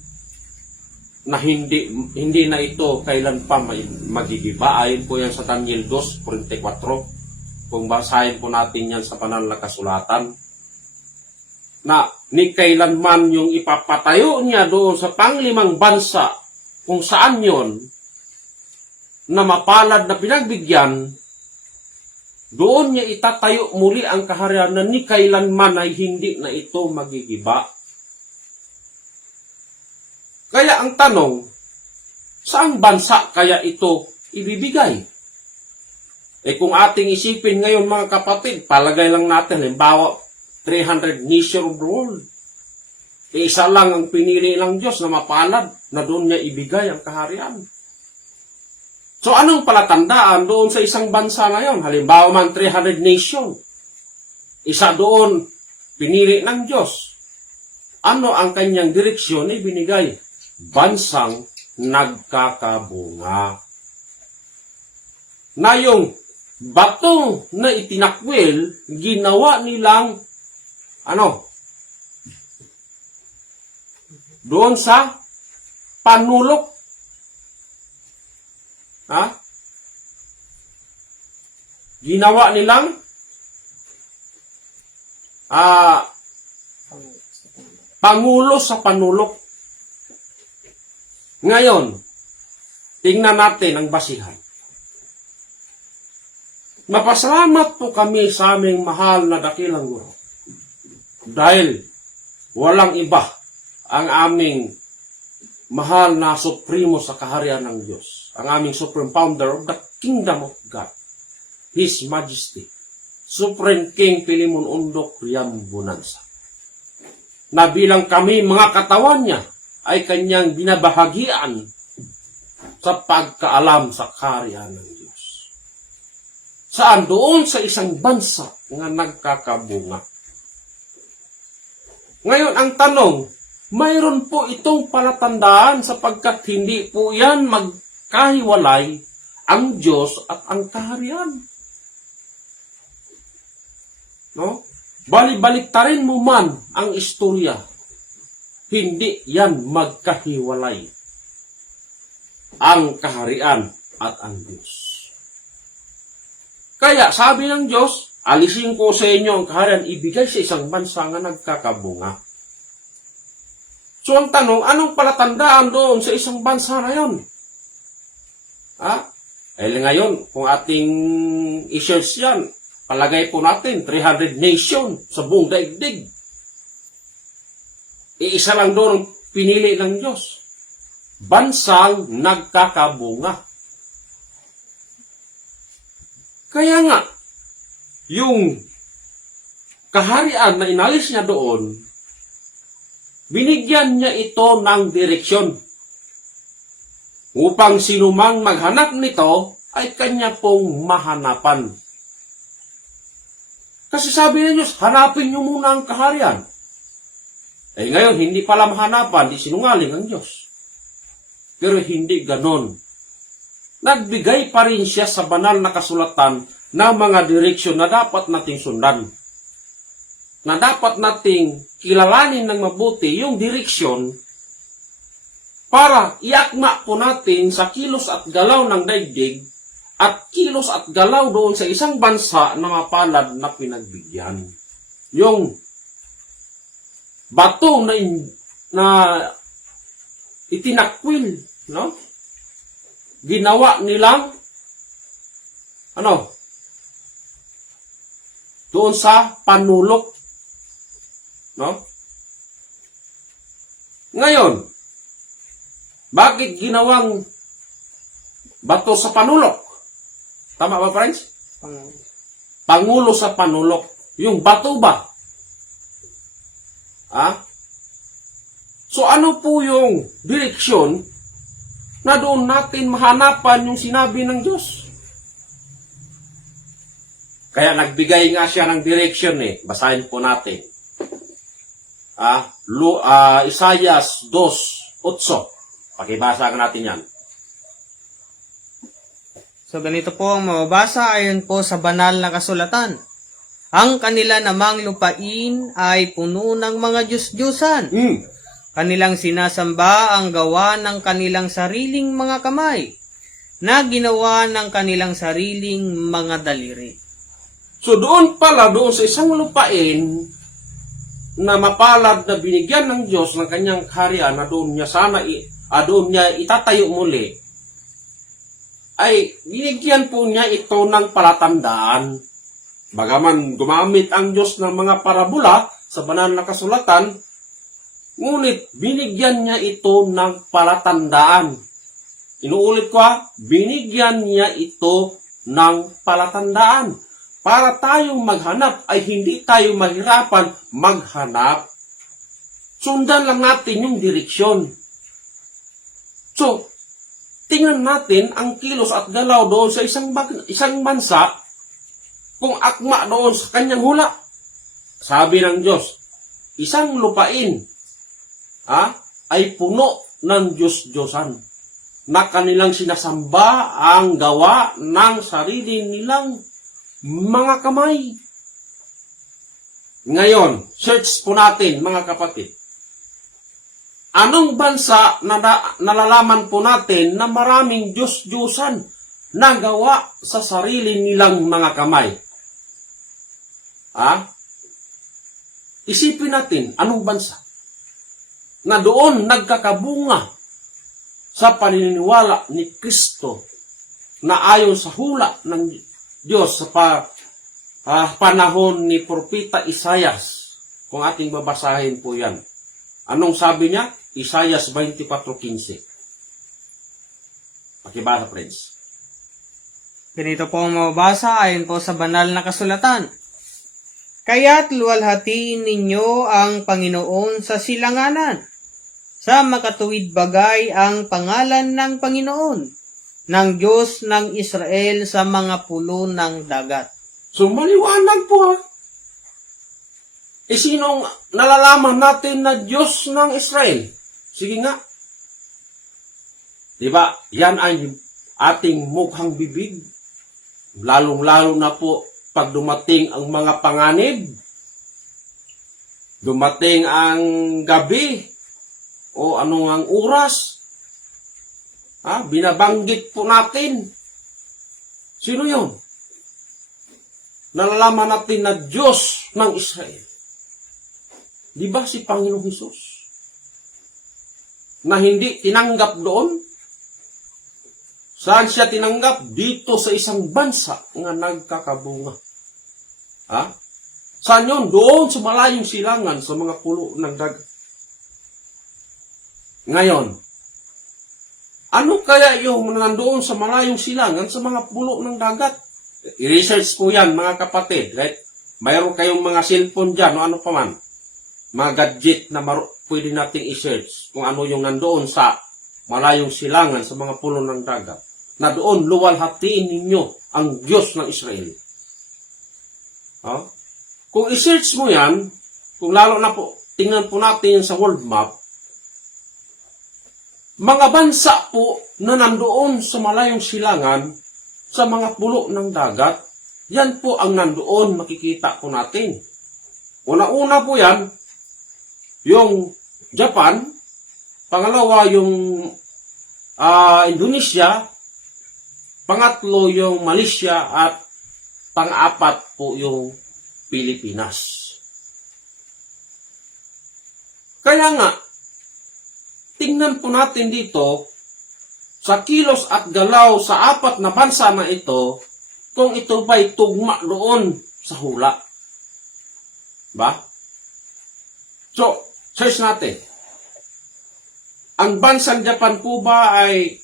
na hindi na ito kailan pa magigiba. Ayon po yan sa Daniel 2:44. Kung basahin po natin yan sa banal na kasulatan, na ni kailanman yung ipapatayo niya doon sa panglimang bansa kung saan yon na mapalad na pinagbigyan, doon niya itatayo muli ang kaharian na ni kailanman ay hindi na ito magigiba. Kaya ang tanong, saang bansa kaya ito ibibigay? Kung ating isipin ngayon, mga kapatid, palagay lang natin, halimbawa, 300 nation of the world. Isa lang ang pinili ng Diyos na mapalad na doon niya ibigay ang kaharian. So anong palatandaan doon sa isang bansa ngayon? Halimbawa man 300 nation. Isa doon pinili ng Diyos. Ano ang kanyang direksyon ibinigay? Bansang nagkakabunga. Na yung batong na itinakwil, ginawa nilang doon sa panulok. Ginawa nilang pangulo sa panulok. Ngayon, tingnan natin ang basihan. Mapasalamat po kami sa aming mahal na dakilang guro. Dahil walang iba ang aming mahal na supremo sa kaharian ng Diyos. Ang aming supreme founder of the kingdom of God. His Majesty, Supreme King Pilimon Undok Riam Bonanza. Na bilang kami mga katawan niya ay kanyang binabahagian sa pagkaalam sa kaharian ng Diyos. Saan? Doon sa isang bansa nga nagkakabunga. Ngayon, ang tanong, mayroon po itong palatandaan sapagkat hindi po yan magkahiwalay ang Diyos at ang kaharian. No? Bali-baliktarin mo man ang istorya, hindi yan magkahiwalay ang kaharian at ang Diyos. Kaya sabi ng Diyos, alisin ko sa inyo ang kaharian, ibigay sa isang bansa nga nagkakabunga. So ang tanong, anong palatandaan doon sa isang bansa na yun? Ngayon, kung ating i-search yan, palagay po natin, 300 nation sa buong daigdig. Iisa lang doon ang pinili ng Diyos. Bansang nagkakabunga. Kaya nga, yung kaharian na inalis niya doon, binigyan niya ito ng direksyon. Upang sinumang maghanap nito, ay kanya pong mahanapan. Kasi sabi ng Diyos, hanapin niyo muna ang kaharian. Ngayon, hindi pala mahanapan, di sinungaling ang Diyos. Pero hindi ganon. Nagbigay pa rin siya sa banal na kasulatan ng mga direksyon na dapat nating sundan. Na dapat nating kilalanin ng mabuti yung direksyon para iakma po natin sa kilos at galaw ng daigdig at kilos at galaw doon sa isang bansa na mapalad na pinagbigyan. Yung bato na itinakwil, no? Ginawa nilang doon sa panulok, no? Ngayon, bakit ginawang bato sa panulok? Tama ba, friends? Pangulo sa panulok. Yung bato ba? So ano po yung direksyon na doon natin mahanapan yung sinabi ng Diyos? Kaya nagbigay nga siya ng direksyon Basahin po natin. Isaiah 2:8. Pakibasa natin yan. So ganito po ang mababasa ayon po sa banal na kasulatan. Ang kanila namang lupain ay puno ng mga Diyos-Diyosan. Kanilang sinasamba ang gawa ng kanilang sariling mga kamay, na ginawa ng kanilang sariling mga daliri. So doon sa isang lupain na mapalad na binigyan ng Diyos ng kanyang kaharian na doon niya itatayo muli, ay binigyan po niya ito ng palatandaan. Bagaman gumamit ang Diyos ng mga parabola sa banal na kasulatan, ngunit binigyan niya ito ng palatandaan. Inuulit ko binigyan niya ito ng palatandaan. Para tayong maghanap ay hindi tayo mahirapan maghanap. Sundan lang natin yung direksyon. So, tingnan natin ang kilos at galaw doon sa isang bansa kung akma doon sa kanyang hula. Sabi ng Diyos, isang lupain ay puno ng Diyos-Diyosan na kanilang sinasamba ang gawa ng sarili nilang mga kamay. Ngayon, search po natin mga kapatid. Anong bansa na nalalaman po natin na maraming Diyos-Diyosan na gawa sa sarili nilang mga kamay? Isipin natin, anong bansa na doon nagkakabunga sa paniniwala ni Kristo na ayon sa hula Diyos sa panahon ni Propeta Isaias. Kung ating babasahin po yan. Anong sabi niya? Isaias 24:15. Pakibasa, friends. Ganito po ang mababasa ayon po sa banal na kasulatan. Kaya't luwalhatiin ninyo ang Panginoon sa silanganan. Sa makatuwid bagay ang pangalan ng Panginoon, ng Diyos ng Israel sa mga pulo ng dagat. So, maliwanag po ha. Sinong nalalaman natin na Diyos ng Israel? Sige nga. Diba? Yan ay ating mukhang bibig. Lalong-lalo na po pag dumating ang mga panganib. Dumating ang gabi o anong oras. Binabanggit po natin. Sino yun? Nalalaman natin na Diyos ng Israel. Di ba si Panginoong Hesus? Na hindi tinanggap doon? Saan siya tinanggap? Dito sa isang bansa nga nagkakabunga. Saan yun? Doon sa malayong silangan sa mga pulo ng dagat. Ngayon, ano kaya yung nandoon sa malayong silangan sa mga pulo ng dagat? I-research po yan, mga kapatid. Right? Mayroon kayong mga cellphone dyan o ano pa man. Mga gadget na pwede nating i-search kung ano yung nandoon sa malayong silangan sa mga pulo ng dagat. Na doon luwalhatiin ninyo ang Diyos ng Israel. Kung i-search mo yan, kung lalo na po, tingnan po natin sa world map, mga bansa po na nandoon sa malayong silangan, sa mga pulo ng dagat, yan po ang nandoon makikita po natin. Una-una po yan, yung Japan, pangalawa yung Indonesia, pangatlo yung Malaysia, at pang-apat po yung Pilipinas. Kaya nga, tingnan po natin dito, sa kilos at galaw sa apat na bansa na ito, kung ito ba'y tugma doon sa hula. Ba? So, search natin. Ang bansang Japan po ba ay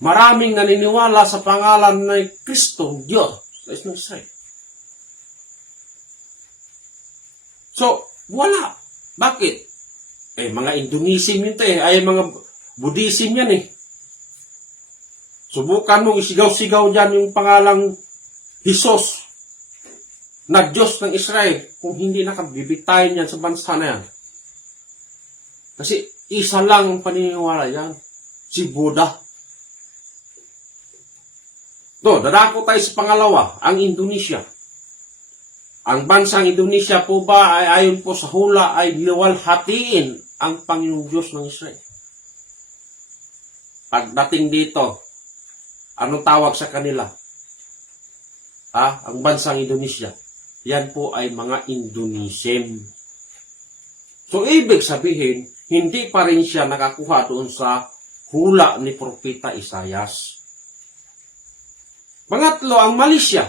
maraming naniniwala sa pangalan ng Kristong Diyos sa Israel? So, wala. Bakit? Mga Indonesian yun ay mga Buddhism yan Subukan mong isigaw-sigaw dyan yung pangalang Jesus na Diyos ng Israel kung hindi nakabibitayin yan sa bansa na yan. Kasi isa lang ang paniniwala yan, si Buddha. Dadako tayo sa pangalawa, ang Indonesia. Ang bansang Indonesia po ba ay ayon po sa hula ay liwalhatiin ang Panginoong Diyos ng Israel. Pagdating dito, anong tawag sa kanila? Ang bansang Indonesia. Yan po ay mga Indonesian. So, ibig sabihin, hindi pa rin siya nakakuha doon sa hula ni Propeta Isaias. Pangatlo, ang Malaysia.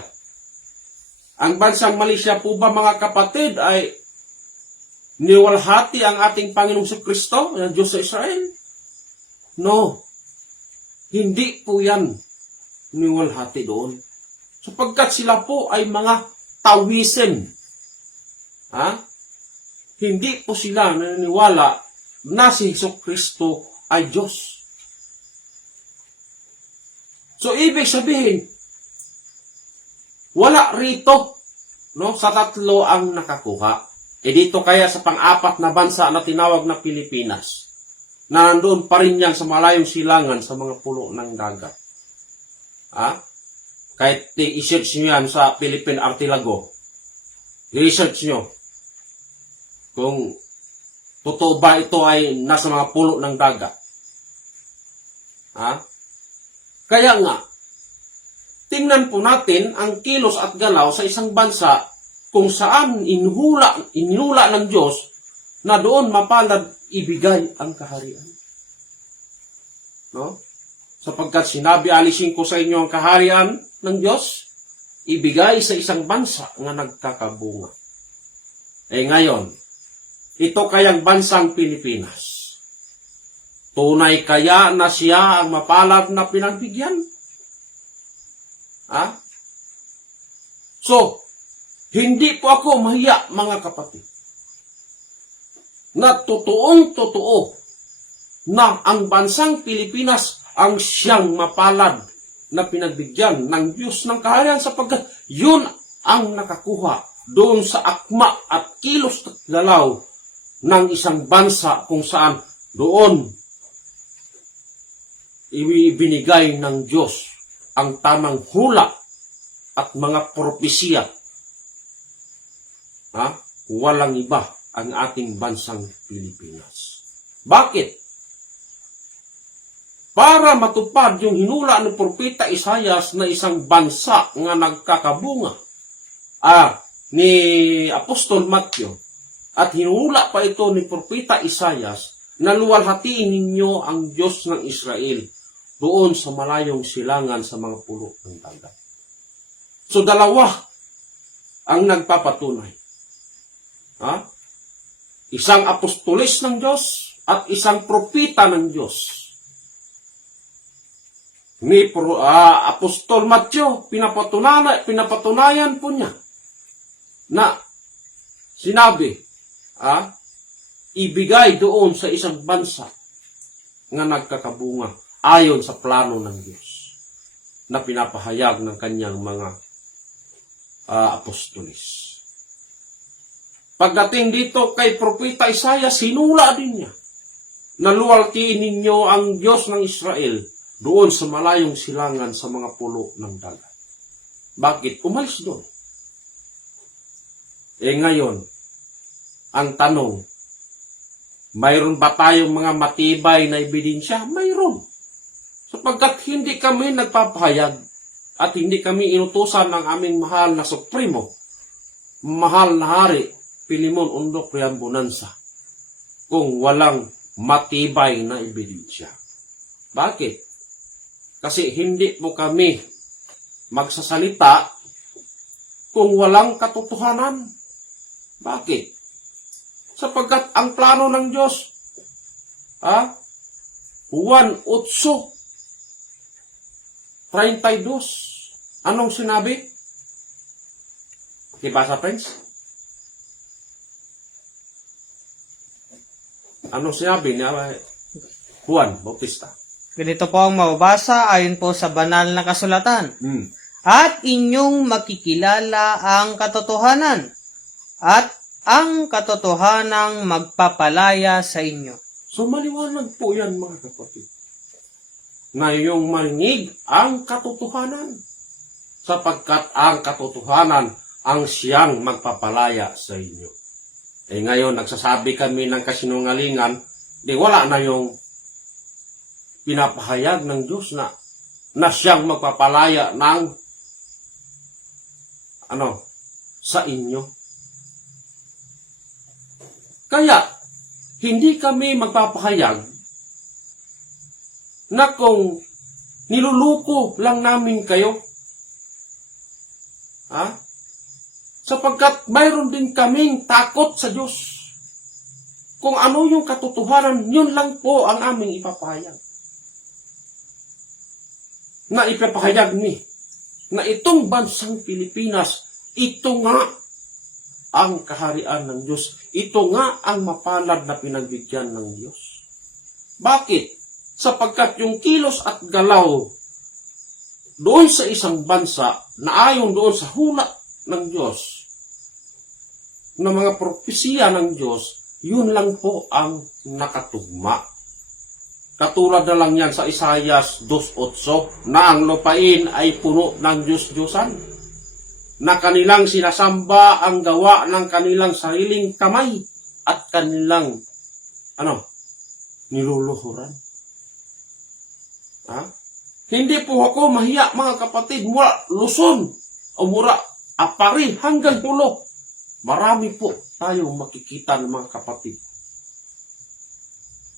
Ang bansang Malaysia po ba, mga kapatid, ay niwalhati ang ating Panginoong Kristo, ang Diyos sa Israel? No. Hindi po yan niwalhati doon. Sapagkat sila po ay mga tawisin. Hindi po sila naniniwala na si Jesucristo ay Diyos. So, ibig sabihin, wala rito, sa tatlo ang nakakuha. Dito kaya sa pang-apat na bansa na tinawag na Pilipinas, na nandoon pa rin yan sa malayong silangan sa mga pulo ng dagat. Kahit i-search nyo yan sa Philippine Archipelago, i-research nyo kung totoo ba ito ay nasa mga pulo ng dagat. Kaya nga, tingnan po natin ang kilos at galaw sa isang bansa kung saan inihula ng Diyos na doon mapalad ibigay ang kaharian. Sapagkat sinabi, alisin ko sa inyo ang kaharian ng Diyos ibigay sa isang bansa nga nagkakabunga. Ngayon, ito kayang bansang Pilipinas. Tunay kaya na siya ang mapalad na pinagbigyan? So, hindi po ako mahiya, mga kapatid, na totoong-totoo na ang bansang Pilipinas ang siyang mapalad na pinagbigyan ng Diyos ng kaharian sapagkat yun ang nakakuha doon sa akma at kilos at galaw ng isang bansa kung saan doon ibinigay ng Diyos ang tamang hula at mga propesya. Walang iba ang ating bansang Pilipinas. Bakit? Para matupad yung hinula ng propeta Isaias na isang bansa nga nagkakabunga ni Apostol Matthew, at hinula pa ito ni propeta Isaias na luwalhatiin ninyo ang Diyos ng Israel doon sa malayong silangan sa mga pulo ng dagat. So dalawa ang nagpapatunay. Isang apostolis ng Diyos at isang propeta ng Diyos. Ni Apostol Matthew, pinapatunayan po niya na sinabi, ibigay doon sa isang bansa nga nagkakabunga ayon sa plano ng Diyos na pinapahayag ng kanyang mga apostolis. Pagdating dito kay propeta Isaiah, sinula din niya na luwalhatiin ninyo ang Diyos ng Israel doon sa malayong silangan sa mga pulo ng dagat. Bakit? Umalis doon. Ngayon, ang tanong, mayroon ba tayong mga matibay na ebidensya? Mayroon. Sapagkat hindi kami nagpapahayag at hindi kami inutusan ng aming mahal na Supremo, mahal na Hari, Pilimon Undok Riambonanza, kung walang matibay na ebidensya. Bakit? Kasi hindi po kami magsasalita kung walang katotohanan. Bakit? Sapagkat ang plano ng Diyos, Juan 8:32, anong sinabi? Kibasa, friends? Anong sinabi niya Juan Bautista? Ganito po ang mababasa ayon po sa banal na kasulatan. At inyong makikilala ang katotohanan, at ang katotohanang magpapalaya sa inyo. So maliwanag po yan, mga kapatid, na iyong marinig ang katotohanan, sapagkat ang katotohanan ang siyang magpapalaya sa inyo. Ngayon, nagsasabi kami ng kasinungalingan, wala na yung pinapahayag ng Diyos na siyang magpapalaya ng sa inyo. Kaya, hindi kami magpapahayag na kung niluluko lang namin kayo. Sapagkat mayroon din kaming takot sa Diyos. Kung ano yung katotohanan, yun lang po ang aming ipapahayag. Na ipapahayag na itong bansang Pilipinas, ito nga ang kaharian ng Diyos. Ito nga ang mapalad na pinagbigyan ng Diyos. Bakit? Sapagkat yung kilos at galaw doon sa isang bansa na ayon doon sa hula ng Diyos, na mga propesya ng Diyos, yun lang po ang nakatugma. Katulad na lang yan sa Isaiah 2:8 na ang lupain ay puno ng Diyos-Diyosan, na kanilang sinasamba ang gawa ng kanilang sariling kamay at kanilang niluluhuran. Hindi po ako mahiya, mga kapatid, mula Luzon o mula Apari hanggang Tulo. Marami po tayong makikita ng mga kapatid.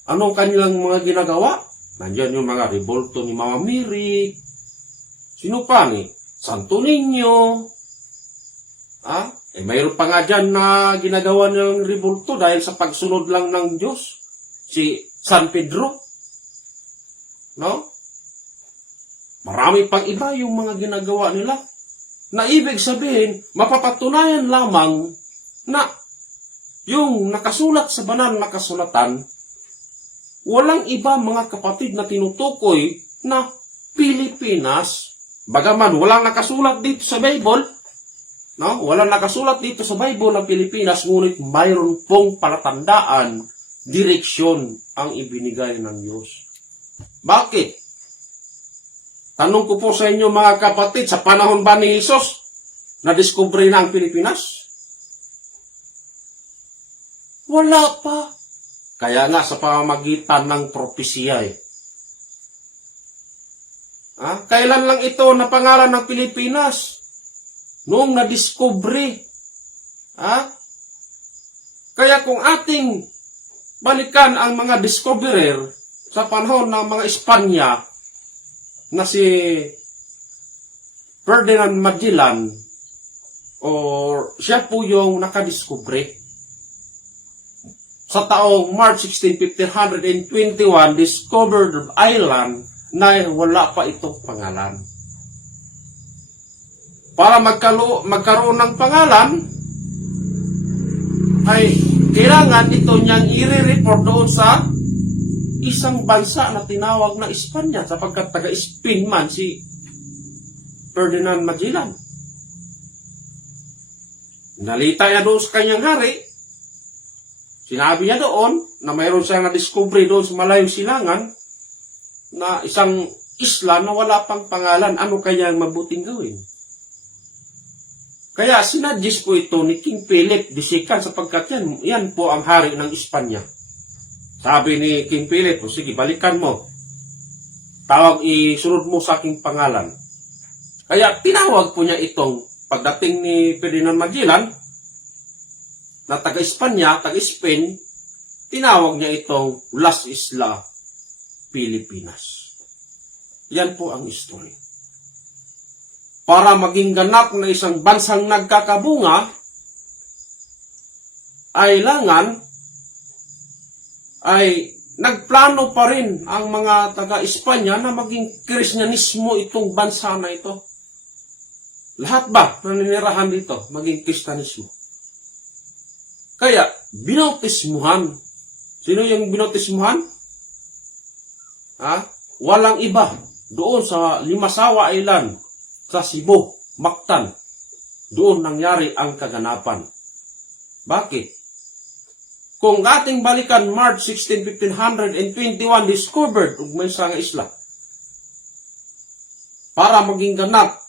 Anong kanilang mga ginagawa? Nandiyan yung mga revolto ni Mama Miri. Sino pa ni? Santo Niño. Mayroon pa nga dyan na ginagawa nilang rebulto dahil sa pagsunod lang ng Diyos. Si San Pedro. No? Marami pang iba yung mga ginagawa nila. Na ibig sabihin, mapapatunayan lamang na yung nakasulat sa banal na kasulatan, walang iba mga kapatid na tinutukoy na Pilipinas. Bagaman walang nakasulat dito sa Bible, no? Walang nakasulat dito sa Bible ng Pilipinas, ngunit mayroon pong palatandaan, direksyon ang ibinigay ng Diyos. Bakit? Tanong ko po sa inyo mga kapatid, sa panahon ba ni Jesus, na-discovery na ang Pilipinas? Wala pa. Kaya nga sa pamamagitan ng propesya kailan lang ito na pangalan ng Pilipinas? Noong na-discovery. Kaya kung ating balikan ang mga discoverer sa panahon ng mga Espanya, na si Ferdinand Magellan, or siya po yung nakadiskubre. Sa taong March 16, 1521, discovered of island na wala pa itong pangalan. Para magkaroon ng pangalan, ay kailangan ito niyang i-report doon sa isang bansa na tinawag na Espanya, sapagkat taga-Spain man si Ferdinand Magellan. Nalita niya doon sa kanyang hari. Sinabi niya doon na mayroon siyang na-discovery doon sa malayong silangan na isang isla na wala pang pangalan. Ano kaya ang mabuting gawin? Kaya sinadjust po ito ni King Philip II sapagkat yan po ang hari ng Espanya. Sabi ni King Philip, sige, balikan mo. Isunod mo sa aking pangalan. Kaya tinawag po niya itong, pagdating ni Ferdinand Magellan, na taga-Espanya, taga-Spain, tinawag niya itong Las Islas Pilipinas. Yan po ang history. Para maging ganap na isang bansang nagkakabunga, ay nagplano pa rin ang mga taga-Espanya na maging Kristyanismo itong bansa na ito. Lahat ba naninirahan dito maging Kristyanismo? Kaya, binautismuhan. Sino yung binautismuhan? Walang iba. Doon sa Limasawa Island, sa Cebu, Mactan, doon nangyari ang kaganapan. Bakit? Kung ating balikan March 16, 1521, discovered may isang isla. Para maging ganap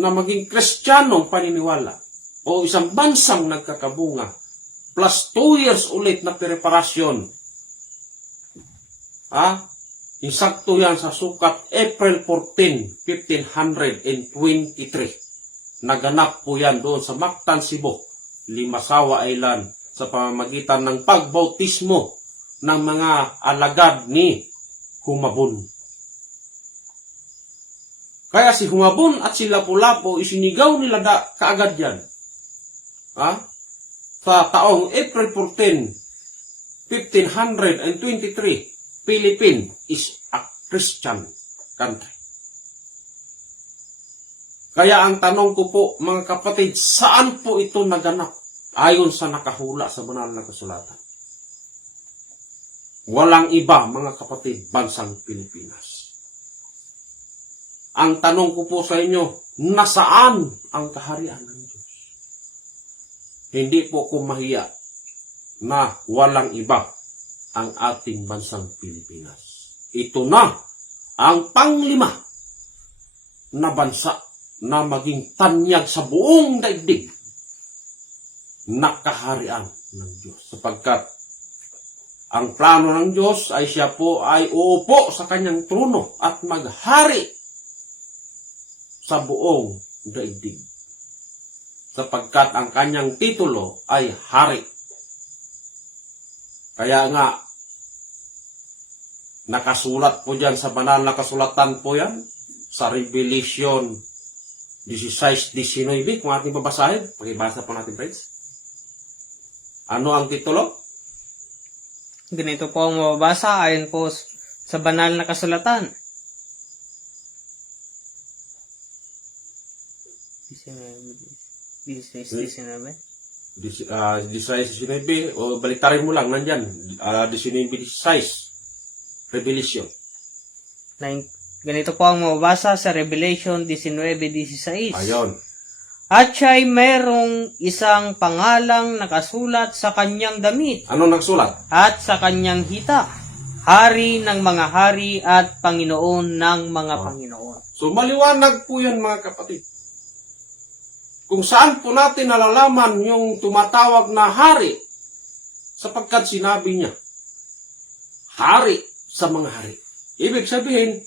na maging Kristiyanong paniniwala o isang bansang nagkakabunga plus 2 years ulit na preparasyon. Insakto yan sa sukat April 14, 1523. Naganap po yan doon sa Mactan, Cebu, Limasawa Island, sa pamamagitan ng pagbautismo ng mga alagad ni Humabon. Kaya si Humabon at si Lapu-Lapu, isinigaw nila kaagad yan. Sa taong April 14, 1523, Philippines is a Christian country. Kaya ang tanong ko po, mga kapatid, saan po ito naganap? Ayon sa nakahula sa banal na kasulatan. Walang iba, mga kapatid, bansang Pilipinas. Ang tanong ko po sa inyo, nasaan ang kaharian ng Diyos? Hindi po ko mahiya na walang iba ang ating bansang Pilipinas. Ito na ang panglima na bansa na maging tanyag sa buong daigdig na kaharian ng Diyos. Sapagkat ang plano ng Diyos ay siya po ay uupo sa kanyang trono at maghari sa buong daigdig. Sapagkat ang kanyang titulo ay hari. Kaya nga, nakasulat po dyan sa banal na kasulatan po yan, sa Revelation 16-19, kung ating babasahin. Pakibasa po natin, friends. Ano ang titulo? Ganito po ang mababasa ayon po sa banal na kasulatan. 19. 16-19, o baliktarin mo lang, nandyan. 19-16, Revelation. Ganito po ang mababasa sa Revelation 19:16. Ayon. At siya'y mayroong isang pangalang nakasulat sa kanyang damit Ano nagsulat? at sa kanyang hita, Hari ng mga hari at Panginoon ng mga Panginoon. So maliwanag po yan, mga kapatid. Kung saan po natin nalalaman yung tumatawag na hari, sapagkat sinabi niya, hari sa mga hari. Ibig sabihin,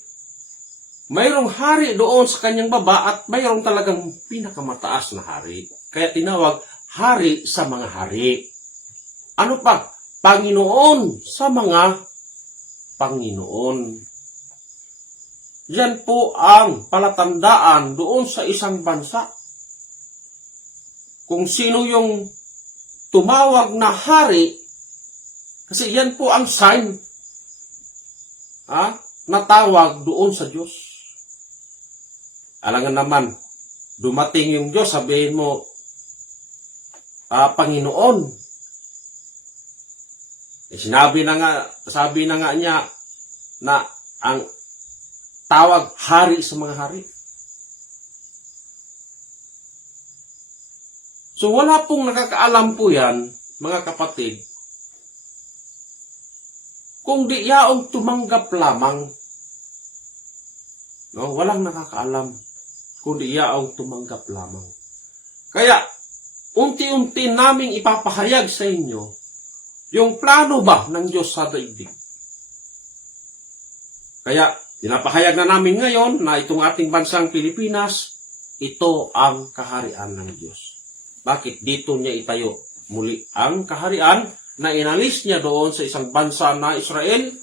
mayroong hari doon sa kanyang baba at mayroong talagang pinakamataas na hari. Kaya tinawag hari sa mga hari. Ano pa? Panginoon sa mga Panginoon. Yan po ang palatandaan doon sa isang bansa. Kung sino yung tumawag na hari, kasi yan po ang sign na tawag doon sa Diyos. Alangan naman, dumating yung Diyos, sabihin mo, Panginoon. Sabi na nga niya na ang tawag hari sa mga hari. So wala pong nakakaalam po yan, mga kapatid, kung di yaong tumanggap lamang. No, walang nakakaalam kung di yaong tumanggap lamang. Kaya, unti-unti naming ipapahayag sa inyo yung plano ba ng Diyos sa daigdig. Kaya, pinapahayag na namin ngayon na itong ating bansang Pilipinas, ito ang kaharian ng Diyos. Bakit? Dito niya itayo muli ang kaharian na inalis niya doon sa isang bansa na Israel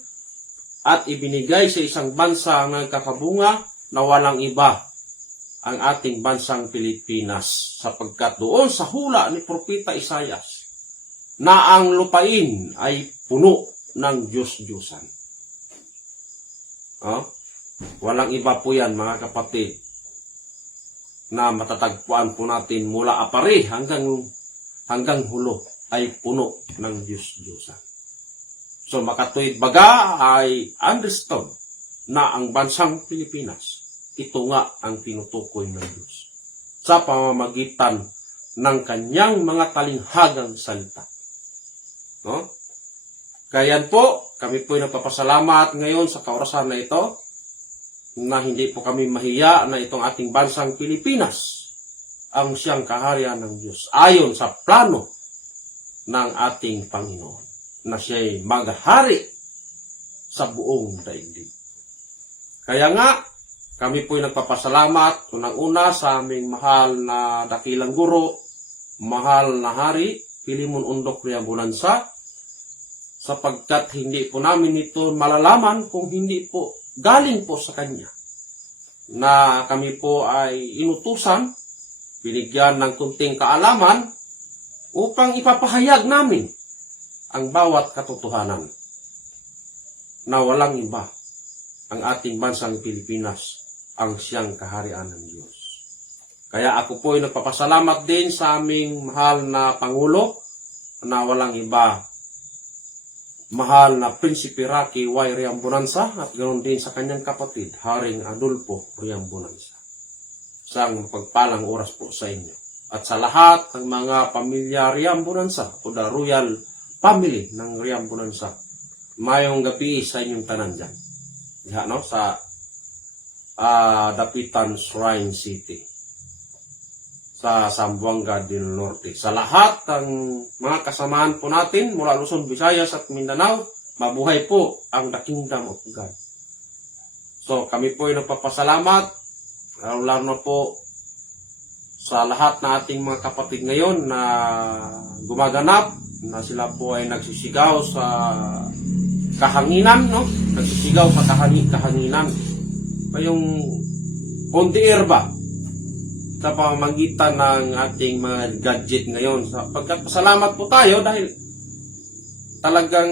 at ibinigay sa isang bansa na kakabunga na walang iba ang ating bansang Pilipinas. Sapagkat doon sa hula ni Propeta Isaias na ang lupain ay puno ng Diyos-Diyosan. Walang iba po yan, mga kapatid, na matatagpuan po natin mula apari hanggang hulo ay puno ng Diyos-Diyosan. So makatuwid baga ay understood na ang bansang Pilipinas, ito nga ang tinutukoy ng Diyos sa pamamagitan ng kanyang mga talinghagang salita. No? Kaya po, kami po ay nagpapasalamat ngayon sa kaorasan na ito, na hindi po kami mahiya na itong ating bansang Pilipinas ang siyang kaharian ng Diyos ayon sa plano ng ating Panginoon na siya'y maghari sa buong daigdig. Kaya nga, kami po'y nagpapasalamat unang-una sa aming mahal na dakilang guro, mahal na hari, Pilimon Undok Riambunansa, sapagkat hindi po namin ito malalaman kung hindi po galing po sa Kanya, na kami po ay inutusan, binigyan ng kunting kaalaman upang ipapahayag namin ang bawat katotohanan na walang iba ang ating bansang Pilipinas ang siyang kaharian ng Diyos. Kaya ako po ay nagpapasalamat din sa aming mahal na Pangulo na walang iba, mahal na Prinsipe Rocky Y. Riambunansa at ganoon din sa kanyang kapatid, Haring Adolfo Riambunansa. Isang pagpalang oras po sa inyo. At sa lahat ng mga pamilya Riambunansa o the royal family ng Riambunansa, mayong gabi sa inyong tanan dyan. Diha, no? Sa Dapitan Shrine City. Sa Zamboanga del Norte. Sa lahat ng mga kasamahan po natin mula Luzon, Visayas at Mindanao, mabuhay po ang The Kingdom of God. So kami po ay nagpapasalamat, lalo na po sa lahat na ating mga kapatid ngayon na gumaganap, na sila po ay nagsisigaw sa kahanginan, no? Nagsisigaw sa kahanginan. Yung on the air ba? sa pamamagitan ng ating mga gadget ngayon. Sapagkat pasalamat po tayo dahil talagang